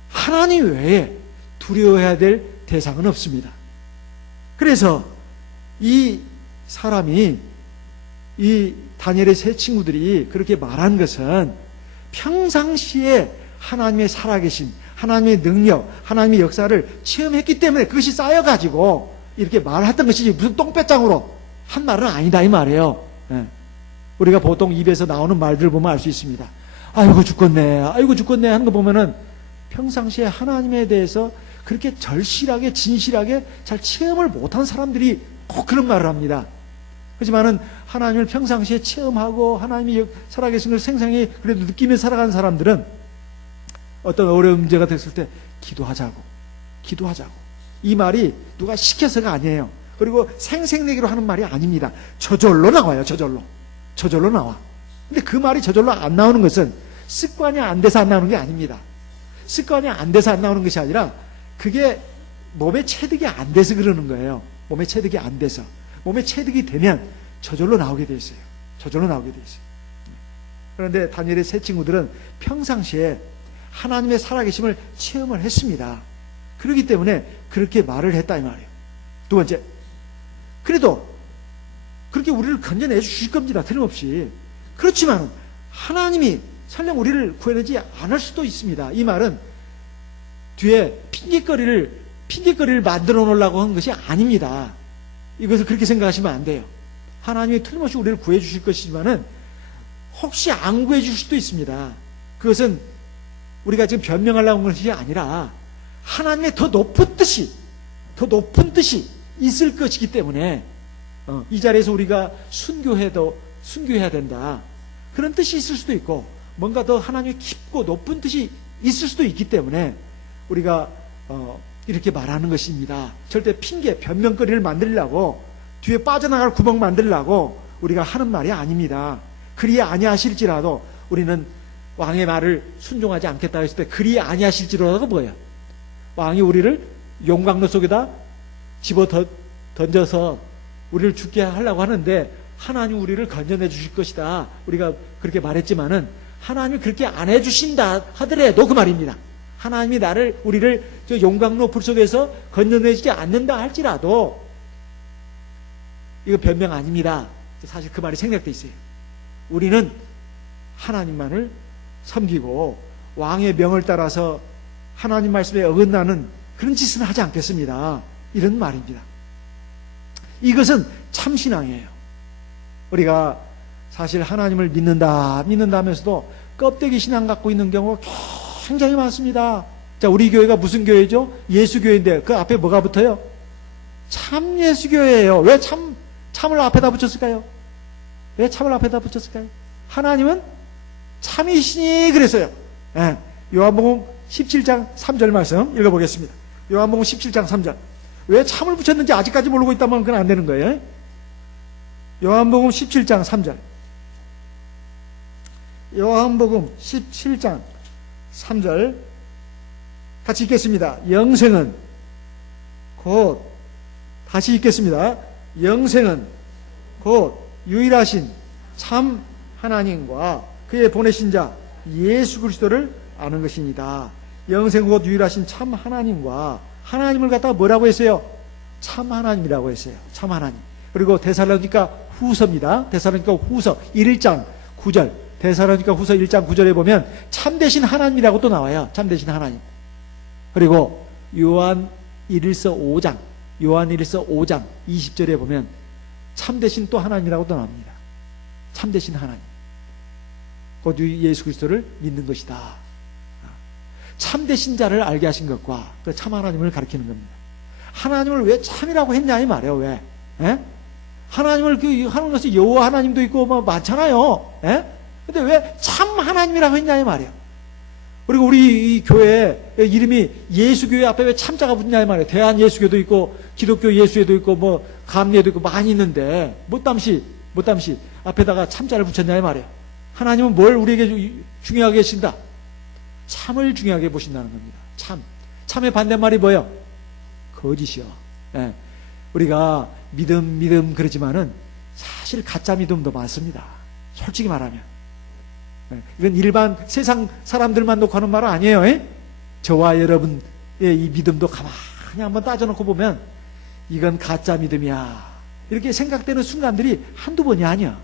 하나님 외에 두려워해야 될 대상은 없습니다. 그래서 이 사람이, 이 다니엘의 세 친구들이 그렇게 말한 것은 평상시에 하나님의 살아계신, 하나님의 능력, 하나님의 역사를 체험했기 때문에 그것이 쌓여가지고 이렇게 말했던 것이지 무슨 똥배짱으로 한 말은 아니다, 이 말이에요. 우리가 보통 입에서 나오는 말들을 보면 알 수 있습니다. 아이고 죽겠네, 아이고 죽겠네 하는 거 보면은 평상시에 하나님에 대해서 그렇게 절실하게 진실하게 잘 체험을 못한 사람들이 꼭 그런 말을 합니다. 그렇지만은 하나님을 평상시에 체험하고 하나님이 살아계신 걸 생생히 그래도 느끼며 살아가는 사람들은 어떤 어려운 문제가 됐을 때 기도하자고 이 말이 누가 시켜서가 아니에요. 그리고 생색내기로 하는 말이 아닙니다. 저절로 나와요. 저절로 나와. 근데 그 말이 저절로 안 나오는 것은 습관이 안 돼서 안 나오는 게 아닙니다. 습관이 안 돼서 안 나오는 것이 아니라 그게 몸에 체득이 안 돼서 그러는 거예요. 몸에 체득이 안 돼서. 몸에 체득이 되면 저절로 나오게 돼 있어요. 그런데 다니엘의 세 친구들은 평상시에 하나님의 살아계심을 체험을 했습니다. 그렇기 때문에 그렇게 말을 했다, 이 말이에요. 두 번째, 그래도 그렇게 우리를 건져내 주실 겁니다. 틀림없이. 그렇지만 하나님이 설령 우리를 구해내지 않을 수도 있습니다. 이 말은 뒤에 핑계거리를 만들어 놓으려고 한 것이 아닙니다. 이것을 그렇게 생각하시면 안 돼요. 하나님이 틀림없이 우리를 구해 주실 것이지만은 혹시 안 구해 주실 수도 있습니다. 그것은 우리가 지금 변명하려고 한 것이 아니라 하나님의 더 높은 뜻이 있을 것이기 때문에 이 자리에서 우리가 순교해야 된다, 그런 뜻이 있을 수도 있고, 뭔가 더 하나님의 깊고 높은 뜻이 있을 수도 있기 때문에 우리가 이렇게 말하는 것입니다. 절대 변명거리를 만들려고, 뒤에 빠져나갈 구멍 만들려고 우리가 하는 말이 아닙니다. 그리 아니하실지라도 우리는 왕의 말을 순종하지 않겠다 했을 때, 그리 아니하실지라도가 뭐예요? 왕이 우리를 용광로 속에다 집어 던져서 우리를 죽게 하려고 하는데 하나님 우리를 건져내 주실 것이다, 우리가 그렇게 말했지만은 하나님이 그렇게 안 해주신다 하더라도 그 말입니다. 하나님이 우리를 저 용광로 불 속에서 건져내지 않는다 할지라도 이거 변명 아닙니다. 사실 그 말이 생략돼 있어요. 우리는 하나님만을 섬기고 왕의 명을 따라서 하나님 말씀에 어긋나는 그런 짓은 하지 않겠습니다, 이런 말입니다. 이것은 참신앙이에요. 우리가 사실 하나님을 믿는다 하면서도 껍데기 신앙 갖고 있는 경우가 굉장히 많습니다. 자, 우리 교회가 무슨 교회죠? 예수교회인데 그 앞에 뭐가 붙어요? 참 예수교회예요. 왜 참을 앞에다 붙였을까요? 왜 참을 앞에다 붙였을까요? 하나님은 참이시니 그랬어요. 예. 요한복음 17장 3절 말씀 읽어보겠습니다. 요한복음 17장 3절. 왜 참을 붙였는지 아직까지 모르고 있다면 그건 안 되는 거예요. 요한복음 17장 3절. 요한복음 17장 3절 같이 읽겠습니다. 영생은 곧, 다시 읽겠습니다. 영생은 곧 유일하신 참 하나님과 그의 보내신 자 예수 그리스도를 아는 것입니다. 영생 곧 유일하신 참 하나님과, 하나님을 갖다가 뭐라고 했어요? 참 하나님이라고 했어요. 참 하나님. 그리고 데살로니가 후서입니다. 데살로니가 후서 1장 9절. 데살로니가 후서 1장 9절에 보면 참되신 하나님이라고 또 나와요. 참되신 하나님. 그리고 요한 1서 5장 20절에 보면 참되신 또 하나님이라고 또 나옵니다. 참되신 하나님. 곧 예수 그리스도를 믿는 것이다. 참되신 자를 알게 하신 것과 그 참 하나님을 가리키는 겁니다. 하나님을 왜 참이라고 했냐 이 말이에요. 왜? 에? 하나님을 하는 것이 여호와 하나님도 있고 뭐 많잖아요. 에? 근데 왜 참 하나님이라고 했냐 이 말이에요. 그리고 우리 이 교회 이름이 예수교회 앞에 왜 참자가 붙냐 이 말이에요. 대한예수교도 있고 기독교 예수회도 있고 뭐 감리회도 있고 많이 있는데 못담시 앞에다가 참자를 붙였냐 이 말이에요. 하나님은 뭘 우리에게 중요하게 하신다? 참을 중요하게 보신다는 겁니다. 참의 반대말이 뭐예요? 거짓이요. 예. 우리가 믿음 그러지만은 사실 가짜 믿음도 많습니다. 솔직히 말하면. 예. 이건 일반 세상 사람들만 놓고 하는 말은 아니에요. 예? 저와 여러분의 이 믿음도 가만히 한번 따져놓고 보면 이건 가짜 믿음이야. 이렇게 생각되는 순간들이 한두 번이 아니야.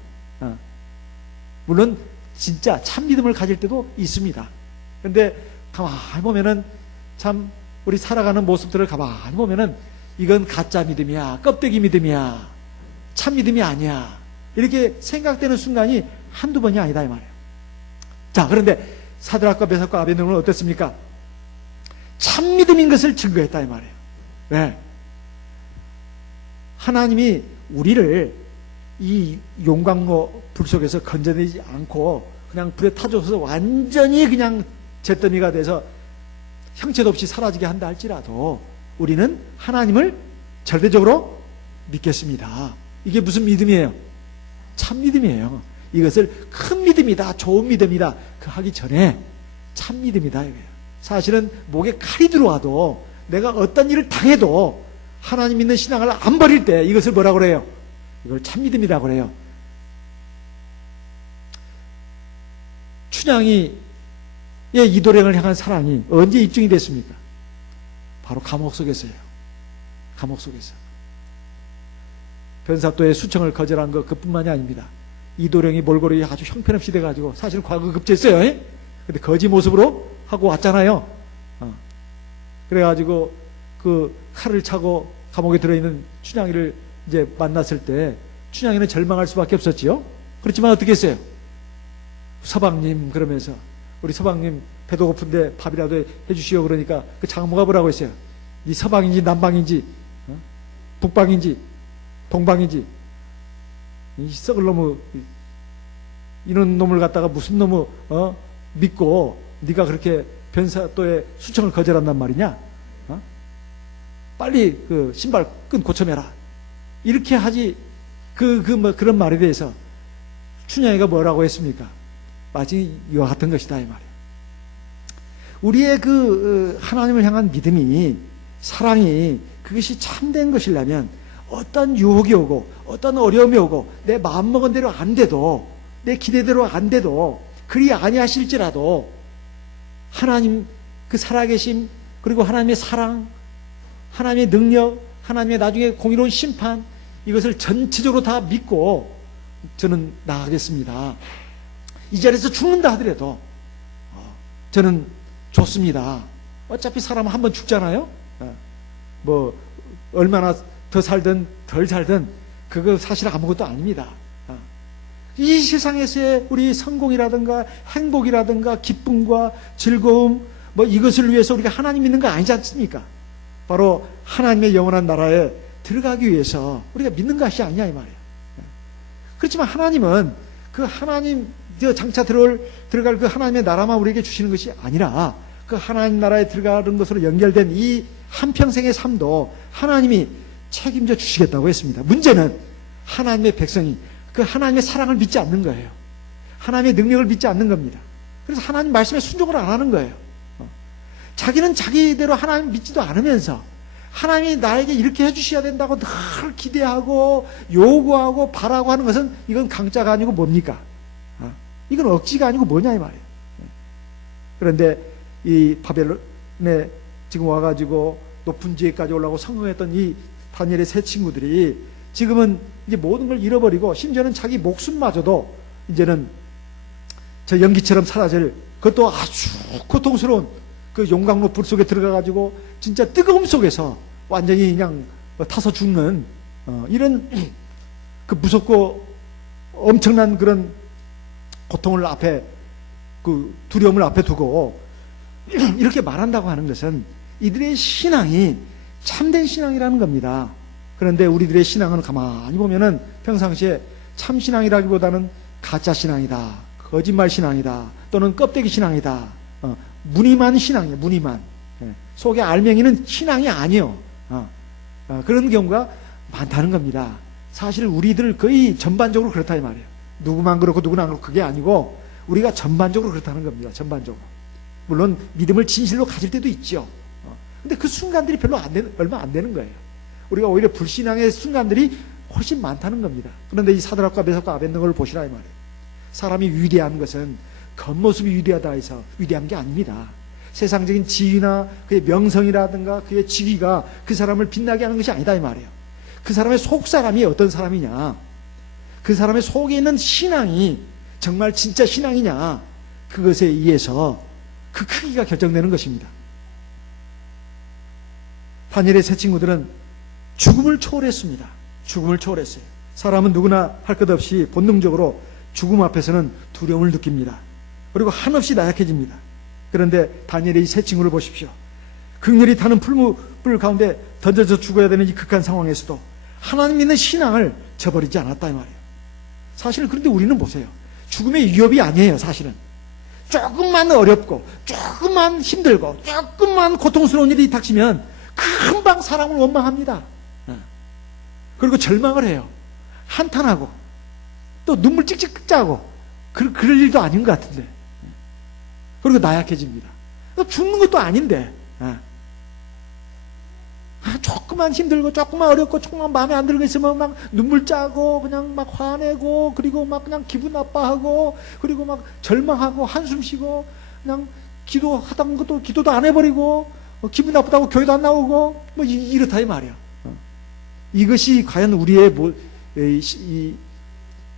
물론 진짜 참 믿음을 가질 때도 있습니다. 근데 가만히 보면은 참 우리 살아가는 모습들을 가만히 보면은 이건 가짜 믿음이야, 껍데기 믿음이야, 참 믿음이 아니야, 이렇게 생각되는 순간이 한두 번이 아니다 이 말이에요. 자, 그런데 사드락과 메삭과 아벤노고는 어땠습니까? 참 믿음인 것을 증거했다 이 말이에요. 왜? 하나님이 우리를 이 용광로 불 속에서 건져내지 않고 그냥 불에 타줘서 완전히 그냥 잿더미가 돼서 형체도 없이 사라지게 한다 할지라도 우리는 하나님을 절대적으로 믿겠습니다. 이게 무슨 믿음이에요? 참 믿음이에요. 이것을 큰 믿음이다, 좋은 믿음이다 그 하기 전에 참 믿음이다 이거예요. 사실은 목에 칼이 들어와도 내가 어떤 일을 당해도 하나님 믿는 신앙을 안 버릴 때 이것을 뭐라고 그래요? 이걸 참 믿음이라고 그래요. 춘향이 이도령을 향한 사랑이 언제 입증이 됐습니까? 바로 감옥 속에서요. 감옥 속에서. 변사또의 수청을 거절한 것 그뿐만이 아닙니다. 이도령이 몰골이 아주 형편없이 돼가지고 사실은 과거 급제했어요. 근데 거지 모습으로 하고 왔잖아요. 그래가지고 그 칼을 차고 감옥에 들어있는 춘향이를 이제 만났을 때 춘향이는 절망할 수밖에 없었지요. 그렇지만 어떻게 했어요? 서방님 그러면서 우리 서방님 배도 고픈데 밥이라도 해주시오. 그러니까 그 장모가 뭐라고 했어요? 네 서방인지 남방인지 북방인지 동방인지 이 썩을 놈의 이런 놈을 갖다가 무슨 놈의 믿고 네가 그렇게 변사또의 수청을 거절한단 말이냐? 빨리 그 신발 끈 고쳐매라. 이렇게 하지 그런 말에 대해서 춘향이가 뭐라고 했습니까? 마치 이와 같은 것이다 이 말이에요. 우리의 그 하나님을 향한 믿음이, 사랑이 그것이 참된 것이라면 어떤 유혹이 오고 어떤 어려움이 오고 내 마음먹은 대로 안 돼도, 내 기대대로 안 돼도, 그리 아니하실지라도 하나님 그 살아계심, 그리고 하나님의 사랑, 하나님의 능력, 하나님의 나중에 공의로운 심판, 이것을 전체적으로 다 믿고 저는 나가겠습니다. 이 자리에서 죽는다 하더라도 저는 좋습니다. 어차피 사람은 한 번 죽잖아요. 뭐 얼마나 더 살든 덜 살든 그거 사실 아무것도 아닙니다. 이 세상에서의 우리 성공이라든가 행복이라든가 기쁨과 즐거움, 뭐 이것을 위해서 우리가 하나님 믿는 거 아니지 않습니까? 바로 하나님의 영원한 나라에 들어가기 위해서 우리가 믿는 것이 아니냐 이 말이에요. 그렇지만 하나님은 그 하나님 장차 들어갈 그 하나님의 나라만 우리에게 주시는 것이 아니라 그 하나님 나라에 들어가는 것으로 연결된 이 한평생의 삶도 하나님이 책임져 주시겠다고 했습니다. 문제는 하나님의 백성이 그 하나님의 사랑을 믿지 않는 거예요. 하나님의 능력을 믿지 않는 겁니다. 그래서 하나님 말씀에 순종을 안 하는 거예요. 자기는 자기대로 하나님 믿지도 않으면서 하나님이 나에게 이렇게 해주셔야 된다고 늘 기대하고 요구하고 바라고 하는 것은 이건 강짜가 아니고 뭡니까? 이건 억지가 아니고 뭐냐 이 말이에요. 그런데 이 바벨론에 지금 와가지고 높은 지혜까지 올라가고 성공했던 이 다니엘의 세 친구들이 지금은 이제 모든 걸 잃어버리고 심지어는 자기 목숨마저도 이제는 저 연기처럼 사라질, 그것도 아주 고통스러운 그 용광로 불 속에 들어가가지고 진짜 뜨거움 속에서 완전히 그냥 타서 죽는 이런 그 무섭고 엄청난 그런 고통을 앞에, 그 두려움을 앞에 두고 이렇게 말한다고 하는 것은 이들의 신앙이 참된 신앙이라는 겁니다. 그런데 우리들의 신앙은 가만히 보면은 평상시에 참 신앙이라기보다는 가짜 신앙이다, 거짓말 신앙이다, 또는 껍데기 신앙이다, 무늬만 신앙이에요. 무늬만. 속에 알맹이는 신앙이 아니에요. 그런 경우가 많다는 겁니다. 사실 우리들 거의 전반적으로 그렇다 이 말이에요. 누구만 그렇고 누구는 안 그렇고 그게 아니고 우리가 전반적으로 그렇다는 겁니다. 전반적으로. 물론 믿음을 진실로 가질 때도 있죠. 근데 그 순간들이 별로 얼마 안 되는 거예요. 우리가 오히려 불신앙의 순간들이 훨씬 많다는 겁니다. 그런데 이 사드락과 메삭과 아벳느고를 보시라 이 말이에요. 사람이 위대한 것은 겉모습이 위대하다 해서 위대한 게 아닙니다. 세상적인 지위나 그의 명성이라든가 그의 직위가 그 사람을 빛나게 하는 것이 아니다 이 말이에요. 그 사람의 속 사람이 어떤 사람이냐, 그 사람의 속에 있는 신앙이 정말 진짜 신앙이냐, 그것에 의해서 그 크기가 결정되는 것입니다. 다니엘의 세 친구들은 죽음을 초월했습니다. 죽음을 초월했어요. 사람은 누구나 할 것 없이 본능적으로 죽음 앞에서는 두려움을 느낍니다. 그리고 한없이 나약해집니다. 그런데 다니엘의 이 세 친구를 보십시오. 극렬히 타는 풀무불 가운데 던져져 죽어야 되는 이 극한 상황에서도 하나님 믿는 신앙을 저버리지 않았다 이 말이에요. 사실은 그런데 우리는 보세요. 죽음의 위협이 아니에요. 사실은 조금만 어렵고 조금만 힘들고 조금만 고통스러운 일이 닥치면 금방 사람을 원망합니다. 그리고 절망을 해요. 한탄하고 또 눈물 찍찍 짜고 그럴 일도 아닌 것 같은데, 그리고 나약해집니다. 죽는 것도 아닌데 조금만 힘들고 조금만 어렵고 조금만 마음에 안 들고 있으면 막 눈물 짜고 그냥 막 화내고 그리고 막 그냥 기분 나빠하고 그리고 막 절망하고 한숨 쉬고 그냥 기도하던 것도 기도도 안 해버리고 기분 나쁘다고 교회도 안 나오고 뭐 이렇다 이 말이야. 이것이 과연 우리의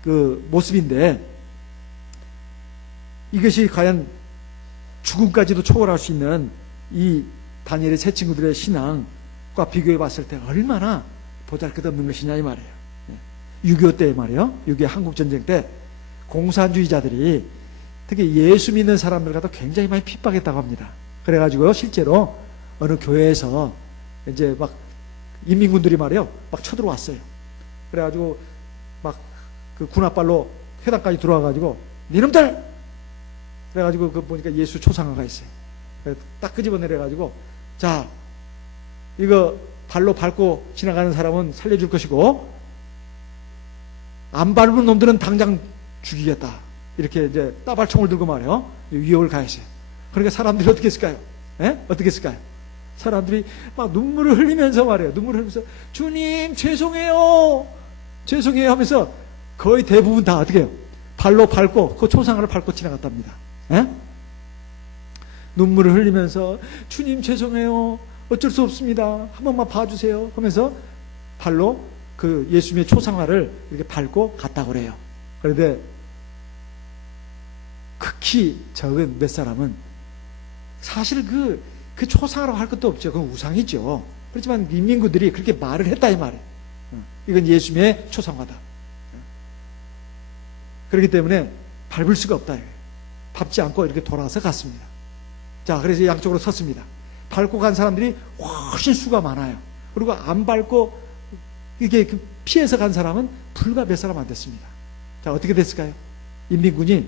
그 모습인데, 이것이 과연 죽음까지도 초월할 수 있는 이 다니엘의 세 친구들의 신앙과 비교해 봤을 때 얼마나 보잘것없는 것이냐 이 말이에요. 6.25 때 말이에요. 6.25 한국전쟁 때 공산주의자들이 특히 예수 믿는 사람들 갖다 굉장히 많이 핍박했다고 합니다. 그래가지고 실제로 어느 교회에서 이제 막 인민군들이 말이에요, 막 쳐들어왔어요. 그래가지고 막 그 군홧발로 회당까지 들어와가지고 니놈들! 그래가지고 그 보니까 예수 초상화가 있어요. 딱 끄집어내려가지고 자, 이거 발로 밟고 지나가는 사람은 살려줄 것이고 안 밟은 놈들은 당장 죽이겠다. 이렇게 이제 따발총을 들고 말이에요. 위협을 가했어요. 그러니까 사람들이 어떻게 했을까요? 예? 어떻게 했을까요? 사람들이 막 눈물을 흘리면서 말이에요. 눈물을 흘리면서 주님 죄송해요, 죄송해요 하면서 거의 대부분 다 어떻게 해요? 발로 밟고 그 초상화를 밟고 지나갔답니다. 예? 눈물을 흘리면서 주님 죄송해요, 어쩔 수 없습니다, 한 번만 봐주세요 하면서 발로 그 예수님의 초상화를 이렇게 밟고 갔다고 그래요. 그런데 극히 적은 몇 사람은 사실 그 초상화라고 할 것도 없죠. 그건 우상이죠. 그렇지만 인민군들이 그렇게 말을 했다 이 말이에요. 이건 예수님의 초상화다. 그렇기 때문에 밟을 수가 없다. 밟지 않고 이렇게 돌아서 갔습니다. 자, 그래서 양쪽으로 섰습니다. 밟고 간 사람들이 훨씬 수가 많아요. 그리고 안 밟고 이게 피해서 간 사람은 불과 몇 사람 안 됐습니다. 자, 어떻게 됐을까요? 인민군이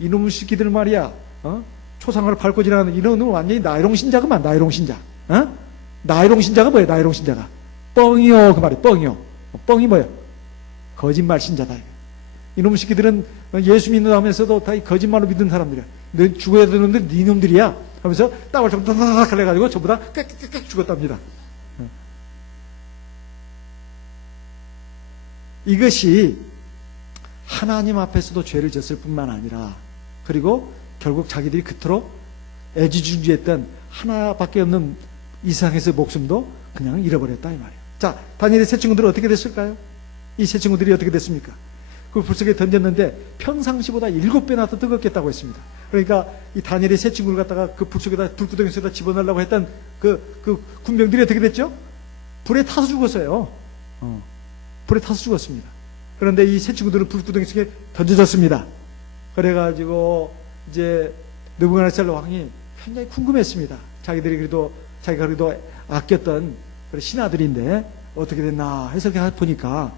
이놈의 새끼들 말이야, 초상화를 밟고 지나가는 이놈은 완전히 나이롱 신자구만. 나이롱 신자. 나이롱 신자가 뭐예요? 나이롱 신자가 뻥이요, 그 말이 뻥이요. 뻥이 뭐예요? 거짓말 신자다. 이놈의 새끼들은 예수 믿는다 하면서도 다 거짓말로 믿는 사람들이야. 너 죽어야 되는데 네 놈들이야 하면서 땅을 좀 다다닥 갈래가지고 전부 다 깍깍깍 죽었답니다. 이것이 하나님 앞에서도 죄를 졌을 뿐만 아니라, 그리고 결국 자기들이 그토록 애지중지했던 하나밖에 없는 이 세상에서의 목숨도 그냥 잃어버렸다 이 말이에요. 자, 다니엘의 세 친구들은 어떻게 됐을까요? 이 세 친구들이 어떻게 됐습니까? 그 불속에 던졌는데 평상시보다 7배나 더 뜨겁겠다고 했습니다. 그러니까 이 다니엘의 세 친구를 갖다가 그 불속에다, 불구덩이 속에다 집어넣으려고 했던 그 군병들이 어떻게 됐죠? 불에 타서 죽었어요. 불에 타서 죽었습니다. 그런데 이 세 친구들은 불구덩이 속에 던져졌습니다. 그래가지고 이제 느부갓네살 왕이 굉장히 궁금했습니다. 자기가 그래도 아꼈던 신하들인데 어떻게 됐나 해서 보니까,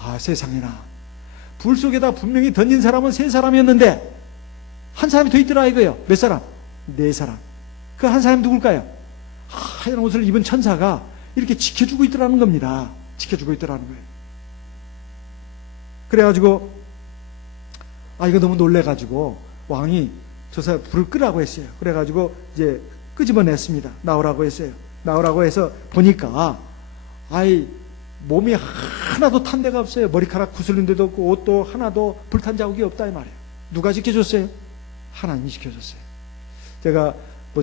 아, 세상에나, 불 속에다 분명히 던진 사람은 3사람이었는데 한 사람이 더 있더라 이거예요. 몇 사람? 4사람. 그 한 사람이 누굴까요? 하얀 옷을 입은 천사가 이렇게 지켜주고 있더라는 겁니다. 지켜주고 있더라는 거예요. 그래가지고 이거 너무 놀래가지고 왕이 저 사람 불을 끄라고 했어요. 그래가지고 이제 끄집어냈습니다. 나오라고 했어요. 나오라고 해서 보니까 몸이 하나도 탄 데가 없어요. 머리카락 구슬린 데도 없고 옷도 하나도 불탄 자국이 없다 이 말이에요. 누가 지켜줬어요? 하나님이 지켜줬어요. 제가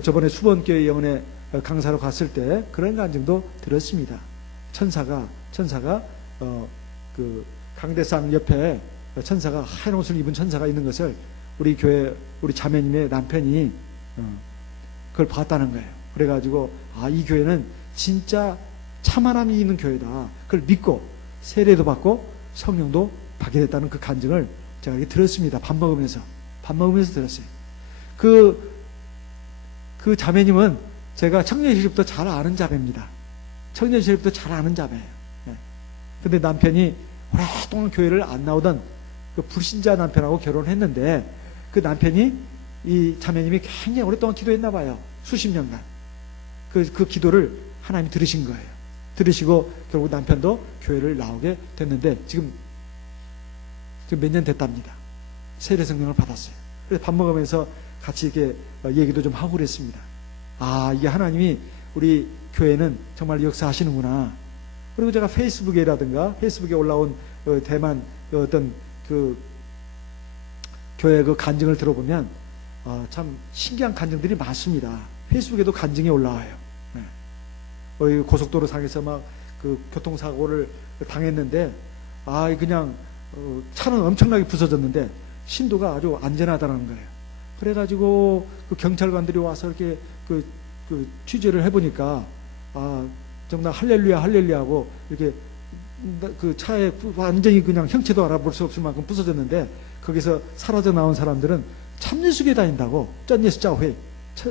저번에 수본교회 영혼의 강사로 갔을 때 그런 간증도 들었습니다. 천사가 그 강대상 옆에 천사가, 하얀 옷을 입은 천사가 있는 것을 우리 교회 우리 자매님의 남편이 그걸 봤다는 거예요. 그래가지고 이 교회는 진짜 참 하나님이 있는 교회다. 그걸 믿고 세례도 받고 성령도 받게 됐다는 그 간증을 제가 이렇게 들었습니다. 밥 먹으면서 들었어요. 그 자매님은 제가 청년 시절부터 잘 아는 자매입니다. 청년 시절부터 잘 아는 자매예요. 근데 남편이 오랫동안 교회를 안 나오던 그 불신자 남편하고 결혼했는데, 그 남편이, 이 자매님이 굉장히 오랫동안 기도했나 봐요. 수십 년간. 그 기도를 하나님이 들으신 거예요. 들으시고 결국 남편도 교회를 나오게 됐는데 지금 몇 년 됐답니다. 세례 성령을 받았어요. 그래서 밥 먹으면서 같이 이렇게 얘기도 좀 하고 그랬습니다. 이게 하나님이 우리 교회는 정말 역사하시는구나. 그리고 제가 페이스북에 올라온 대만 어떤 그 교회 그 간증을 들어보면 참 신기한 간증들이 많습니다. 페이스북에도 간증이 올라와요. 고속도로 상에서 막 그 교통사고를 당했는데, 그냥 차는 엄청나게 부서졌는데 신도가 아주 안전하다는 거예요. 그래가지고 그 경찰관들이 와서 이렇게 그 취재를 해보니까 정말 할렐루야 하고 이렇게 그 차에 완전히 그냥 형체도 알아볼 수 없을 만큼 부서졌는데, 거기서 사라져 나온 사람들은 참예수교에 다닌다고, 쩐예수자회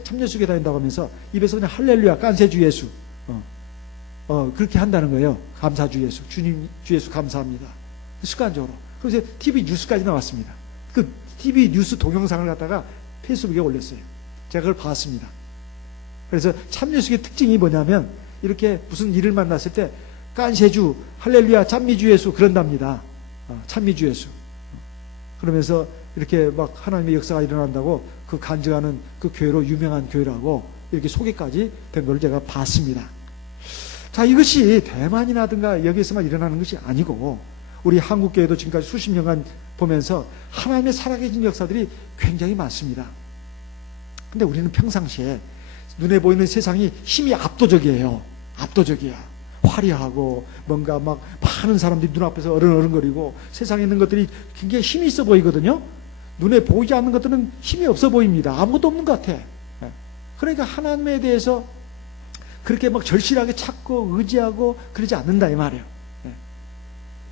참예수교에 다닌다고 하면서 입에서 그냥 할렐루야, 깐세주 예수 그렇게 한다는 거예요. 감사주 예수, 주님 주 예수 감사합니다. 습관적으로. 그래서 TV 뉴스까지 나왔습니다. 그 TV 뉴스 동영상을 갖다가 페이스북에 올렸어요. 제가 그걸 봤습니다. 그래서 참예수교의 특징이 뭐냐면, 이렇게 무슨 일을 만났을 때 깐세주, 할렐루야, 찬미주 예수 그런답니다. 찬미주 예수. 그러면서 이렇게 막 하나님의 역사가 일어난다고 그 간증하는 그 교회로 유명한 교회라고 이렇게 소개까지 된 걸 제가 봤습니다. 자, 이것이 대만이라든가 여기에서만 일어나는 것이 아니고 우리 한국교회도 지금까지 수십 년간 보면서 하나님의 살아계신 역사들이 굉장히 많습니다. 근데 우리는 평상시에 눈에 보이는 세상이 힘이 압도적이에요. 압도적이야. 화려하고 뭔가 막 많은 사람들이 눈앞에서 어른어른거리고 세상에 있는 것들이 굉장히 힘이 있어 보이거든요. 눈에 보이지 않는 것들은 힘이 없어 보입니다. 아무것도 없는 것 같아. 그러니까 하나님에 대해서 그렇게 막 절실하게 찾고 의지하고 그러지 않는다 이 말이에요.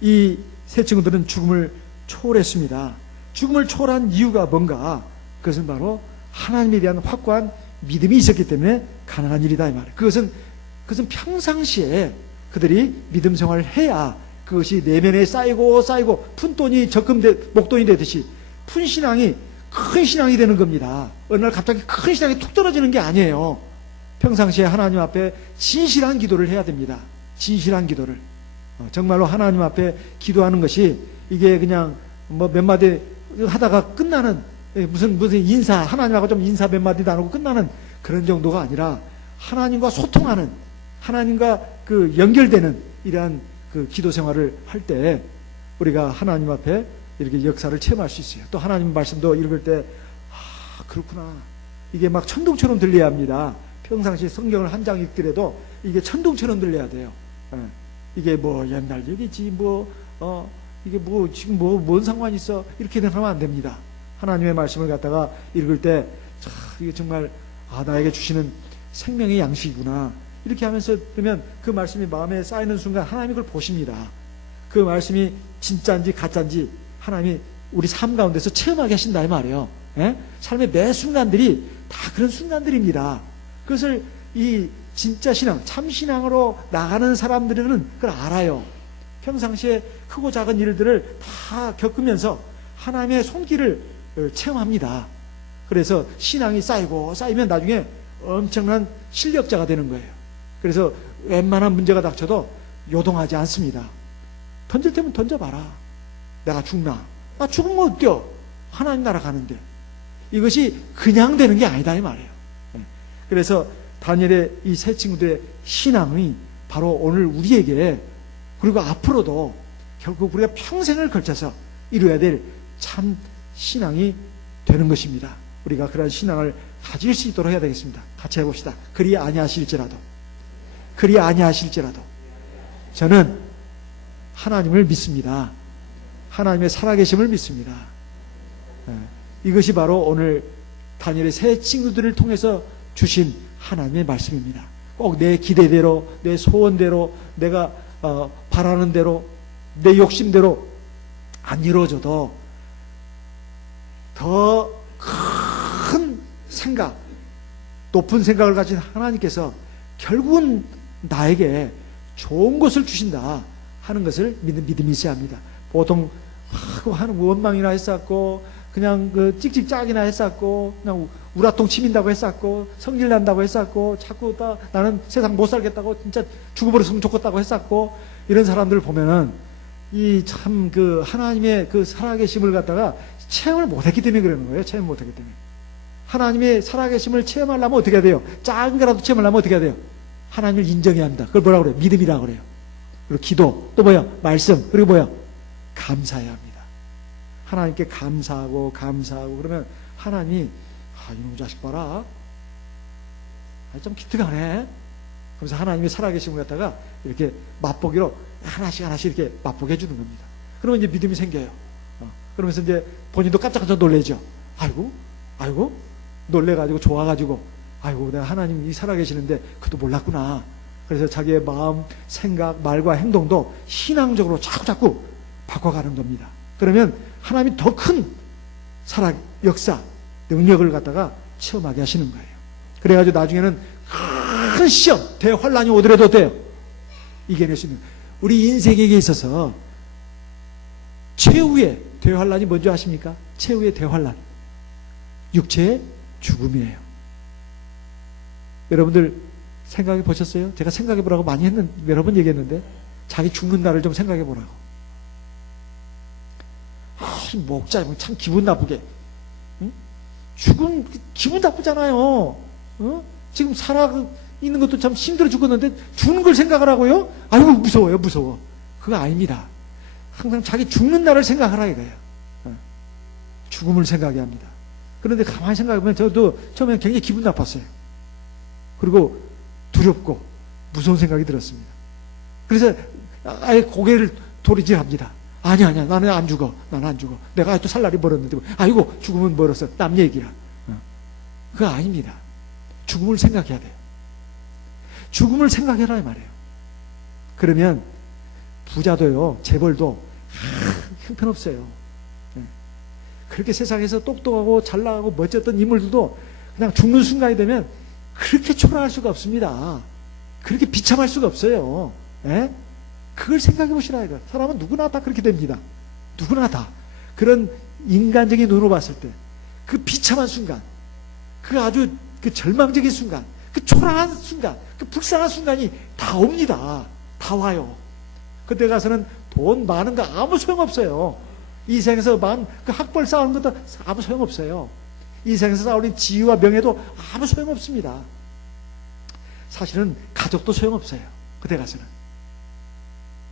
이 세 친구들은 죽음을 초월했습니다. 죽음을 초월한 이유가 뭔가? 그것은 바로 하나님에 대한 확고한 믿음이 있었기 때문에 가능한 일이다 이 말이에요. 그것은 평상시에 그들이 믿음 생활을 해야 그것이 내면에 쌓이고 푼돈이 목돈이 되듯이 푼신앙이 큰 신앙이 되는 겁니다. 어느 날 갑자기 큰 신앙이 툭 떨어지는 게 아니에요. 평상시에 하나님 앞에 진실한 기도를 해야 됩니다. 진실한 기도를. 정말로 하나님 앞에 기도하는 것이 이게 그냥 뭐 몇 마디 하다가 끝나는 무슨 인사, 하나님하고 좀 인사 몇 마디 나누고 끝나는 그런 정도가 아니라 하나님과 소통하는, 하나님과 그 연결되는 이러한 그 기도 생활을 할 때 우리가 하나님 앞에 이렇게 역사를 체험할 수 있어요. 또 하나님 말씀도 읽을 때, 그렇구나. 이게 막 천둥처럼 들려야 합니다. 평상시 성경을 한 장 읽더라도 이게 천둥처럼 들려야 돼요. 이게 뭐 옛날 얘기지, 이게 뭐 지금 뭔 상관이 있어? 이렇게 하면 안 됩니다. 하나님의 말씀을 갖다가 읽을 때, 이게 정말, 나에게 주시는 생명의 양식이구나. 이렇게 하면서 그러면 그 말씀이 마음에 쌓이는 순간 하나님이 그걸 보십니다. 그 말씀이 진짜인지 가짜인지 하나님이 우리 삶 가운데서 체험하게 하신다 이 말이에요. 삶의 매 순간들이 다 그런 순간들입니다. 그것을 이 진짜 신앙, 참 신앙으로 나가는 사람들은 그걸 알아요. 평상시에 크고 작은 일들을 다 겪으면서 하나님의 손길을 체험합니다. 그래서 신앙이 쌓이면 나중에 엄청난 실력자가 되는 거예요. 그래서 웬만한 문제가 닥쳐도 요동하지 않습니다. 던질 테면 던져봐라. 내가 죽나? 죽으면 어때요? 하나님 나라 가는데. 이것이 그냥 되는 게 아니다 이 말이에요. 그래서 다니엘의 이 세 친구들의 신앙이 바로 오늘 우리에게, 그리고 앞으로도 결국 우리가 평생을 걸쳐서 이루어야 될 참 신앙이 되는 것입니다. 우리가 그런 신앙을 가질 수 있도록 해야 되겠습니다. 같이 해봅시다. 그리 아니하실지라도 저는 하나님을 믿습니다. 하나님의 살아계심을 믿습니다. 이것이 바로 오늘 다니엘의 세 친구들을 통해서 주신 하나님의 말씀입니다. 꼭 내 기대대로, 내 소원대로, 내가 바라는 대로, 내 욕심대로 안 이루어져도 더 큰 생각, 높은 생각을 가진 하나님께서 결국은 나에게 좋은 것을 주신다 하는 것을 믿는 믿음이 있어야 합니다. 보통 하는 원망이나 했었고, 그냥 찍찍짝이나 했었고, 그냥 우라통 치민다고 했었고, 성질 난다고 했었고, 자꾸 나는 세상 못 살겠다고, 진짜 죽어버렸으면 좋겠다고 했었고, 이런 사람들을 보면은 이 참 하나님의 그 살아계심을 갖다가 체험을 못했기 때문에 그러는 거예요. 체험 못했기 때문에. 하나님의 살아계심을 체험하려면 어떻게 해야 돼요? 작은 거라도 체험하려면 어떻게 해야 돼요? 하나님을 인정해야 합니다. 그걸 뭐라고 그래요? 믿음이라고 그래요. 그리고 기도, 또 뭐야? 말씀, 그리고 뭐야? 감사해야 합니다. 하나님께 감사하고 그러면 하나님이 이놈 자식 봐라, 좀 기특하네. 그래서 하나님의 살아계심을 갖다가 이렇게 맛보기로 하나씩 이렇게 맛보게 해주는 겁니다. 그러면 이제 믿음이 생겨요. 그러면서 이제 본인도 깜짝깜짝 놀래죠. 아이고 놀래가지고 좋아가지고, 내가 하나님이 살아계시는데 그것도 몰랐구나. 그래서 자기의 마음, 생각, 말과 행동도 신앙적으로 자꾸 바꿔가는 겁니다. 그러면 하나님이 더 큰 역사, 능력을 갖다가 체험하게 하시는 거예요. 그래가지고 나중에는 큰 시험, 대환란이 오더라도 어때요? 이겨낼 수 있는. 우리 인생에게 있어서 최후의 대환란이 뭔지 아십니까? 최후의 대환란, 육체의 죽음이에요. 여러분들 생각해 보셨어요? 제가 생각해 보라고 많이 여러 번 얘기했는데, 자기 죽는 날을 좀 생각해 보라고. 목 짧으면 참 기분 나쁘게. 죽음 기분 나쁘잖아요. 지금 살아 있는 것도 참 힘들어 죽었는데 죽는 걸 생각을 하고요? 무서워요. 그거 아닙니다. 항상 자기 죽는 날을 생각하라 이거예요. 죽음을 생각해야 합니다. 그런데 가만히 생각해보면 저도 처음에 굉장히 기분 나빴어요. 그리고 두렵고 무서운 생각이 들었습니다. 그래서 아예 고개를 도리질합니다. 아니야, 나는 안 죽어. 내가 아직도 살 날이 멀었는데, 죽으면 멀었어. 남 얘기야. 그거 아닙니다. 죽음을 생각해야 돼요. 죽음을 생각해라 이 말이에요. 그러면 부자도요, 재벌도 형편없어요. 그렇게 세상에서 똑똑하고 잘나가고 멋졌던 인물들도 그냥 죽는 순간이 되면 그렇게 초라할 수가 없습니다. 그렇게 비참할 수가 없어요. 예? 그걸 생각해 보시라 이거. 사람은 누구나 다 그렇게 됩니다. 누구나 다. 그런 인간적인 눈으로 봤을 때 그 비참한 순간, 그 아주 그 절망적인 순간, 그 초라한 순간, 그 불쌍한 순간이 다 옵니다. 다 와요. 그때 가서는 돈 많은 거 아무 소용없어요. 이 생에서 그 학벌 쌓는 것도 아무 소용없어요. 이 생에서 쌓는 지위와 명예도 아무 소용없습니다. 사실은 가족도 소용없어요. 그때 가서는.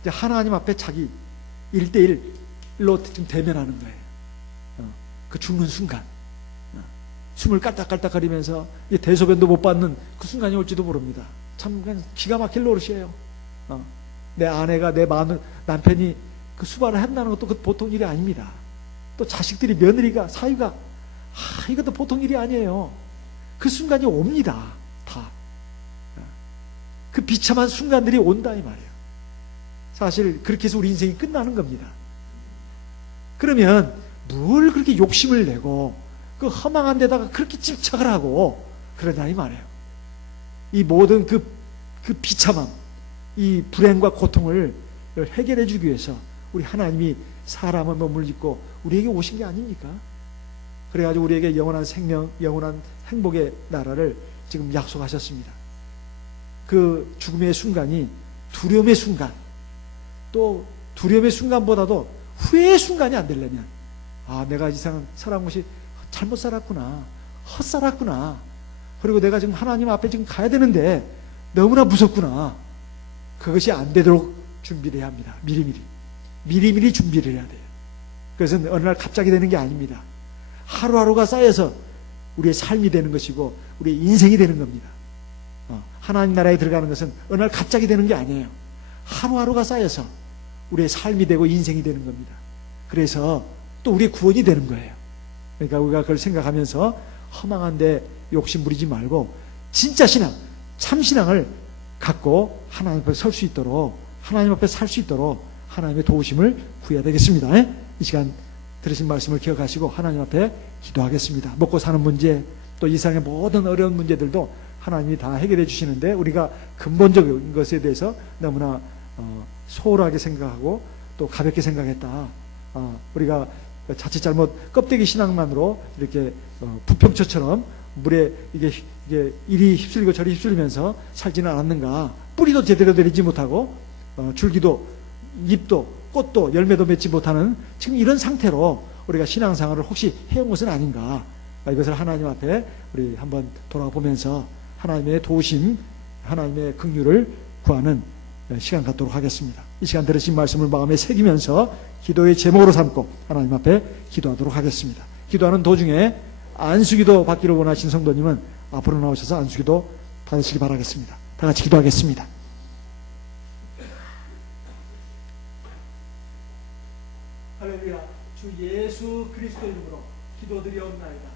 이제 하나님 앞에 자기 1대1로 좀 대면하는 거예요. 그 죽는 순간. 숨을 깔딱깔딱거리면서 대소변도 못 받는 그 순간이 올지도 모릅니다. 참 그냥 기가 막힐 노릇이에요. 내 아내가 내 남편이 그 수발을 한다는 것도 그 보통 일이 아닙니다. 또 자식들이 며느리가 사위가 이것도 보통 일이 아니에요. 그 순간이 옵니다. 다. 그 비참한 순간들이 온다 이 말이에요. 사실 그렇게 해서 우리 인생이 끝나는 겁니다. 그러면 뭘 그렇게 욕심을 내고 그 허망한 데다가 그렇게 집착을 하고 그러냐 이 말이에요. 이 모든 그 비참함, 이 불행과 고통을 해결해 주기 위해서 우리 하나님이 사람을 몸을 입고 우리에게 오신 게 아닙니까? 그래가지고 우리에게 영원한 생명, 영원한 행복의 나라를 지금 약속하셨습니다. 그 죽음의 순간이 두려움의 순간, 또 두려움의 순간보다도 후회의 순간이 안 되려면, 내가 이 세상 살아온 것이 잘못 살았구나, 헛살았구나, 그리고 내가 지금 하나님 앞에 지금 가야 되는데 너무나 무섭구나. 그것이 안 되도록 준비를 해야 합니다. 미리미리 준비를 해야 돼요. 그래서 어느 날 갑자기 되는 게 아닙니다. 하루하루가 쌓여서 우리의 삶이 되는 것이고 우리의 인생이 되는 겁니다. 하나님 나라에 들어가는 것은 어느 날 갑자기 되는 게 아니에요. 하루하루가 쌓여서 우리의 삶이 되고 인생이 되는 겁니다. 그래서 또 우리의 구원이 되는 거예요. 그러니까 우리가 그걸 생각하면서 허망한데 욕심 부리지 말고 진짜 신앙, 참 신앙을 갖고 하나님 앞에 설 수 있도록, 하나님 앞에 살 수 있도록 하나님의 도우심을 구해야 되겠습니다. 이 시간 들으신 말씀을 기억하시고 하나님 앞에 기도하겠습니다. 먹고 사는 문제, 또 이 세상의 모든 어려운 문제들도 하나님이 다 해결해 주시는데 우리가 근본적인 것에 대해서 너무나 소홀하게 생각하고 또 가볍게 생각했다. 우리가 자칫 잘못 껍데기 신앙만으로 이렇게 부평초처럼 물에 이게 이리 휩쓸리고 저리 휩쓸리면서 살지는 않았는가. 뿌리도 제대로 내리지 못하고 줄기도 잎도 꽃도 열매도 맺지 못하는 지금 이런 상태로 우리가 신앙생활을 혹시 해온 것은 아닌가. 이것을 하나님 앞에 우리 한번 돌아보면서 하나님의 도우심, 하나님의 긍휼을 구하는 시간 갖도록 하겠습니다. 이 시간 들으신 말씀을 마음에 새기면서 기도의 제목으로 삼고 하나님 앞에 기도하도록 하겠습니다. 기도하는 도중에 안수기도 받기를 원하신 성도님은 앞으로 나오셔서 안수기도 받으시기 바라겠습니다. 다 같이 기도하겠습니다. 할렐루야. 주 예수 그리스도 이름으로 기도드리옵나이다.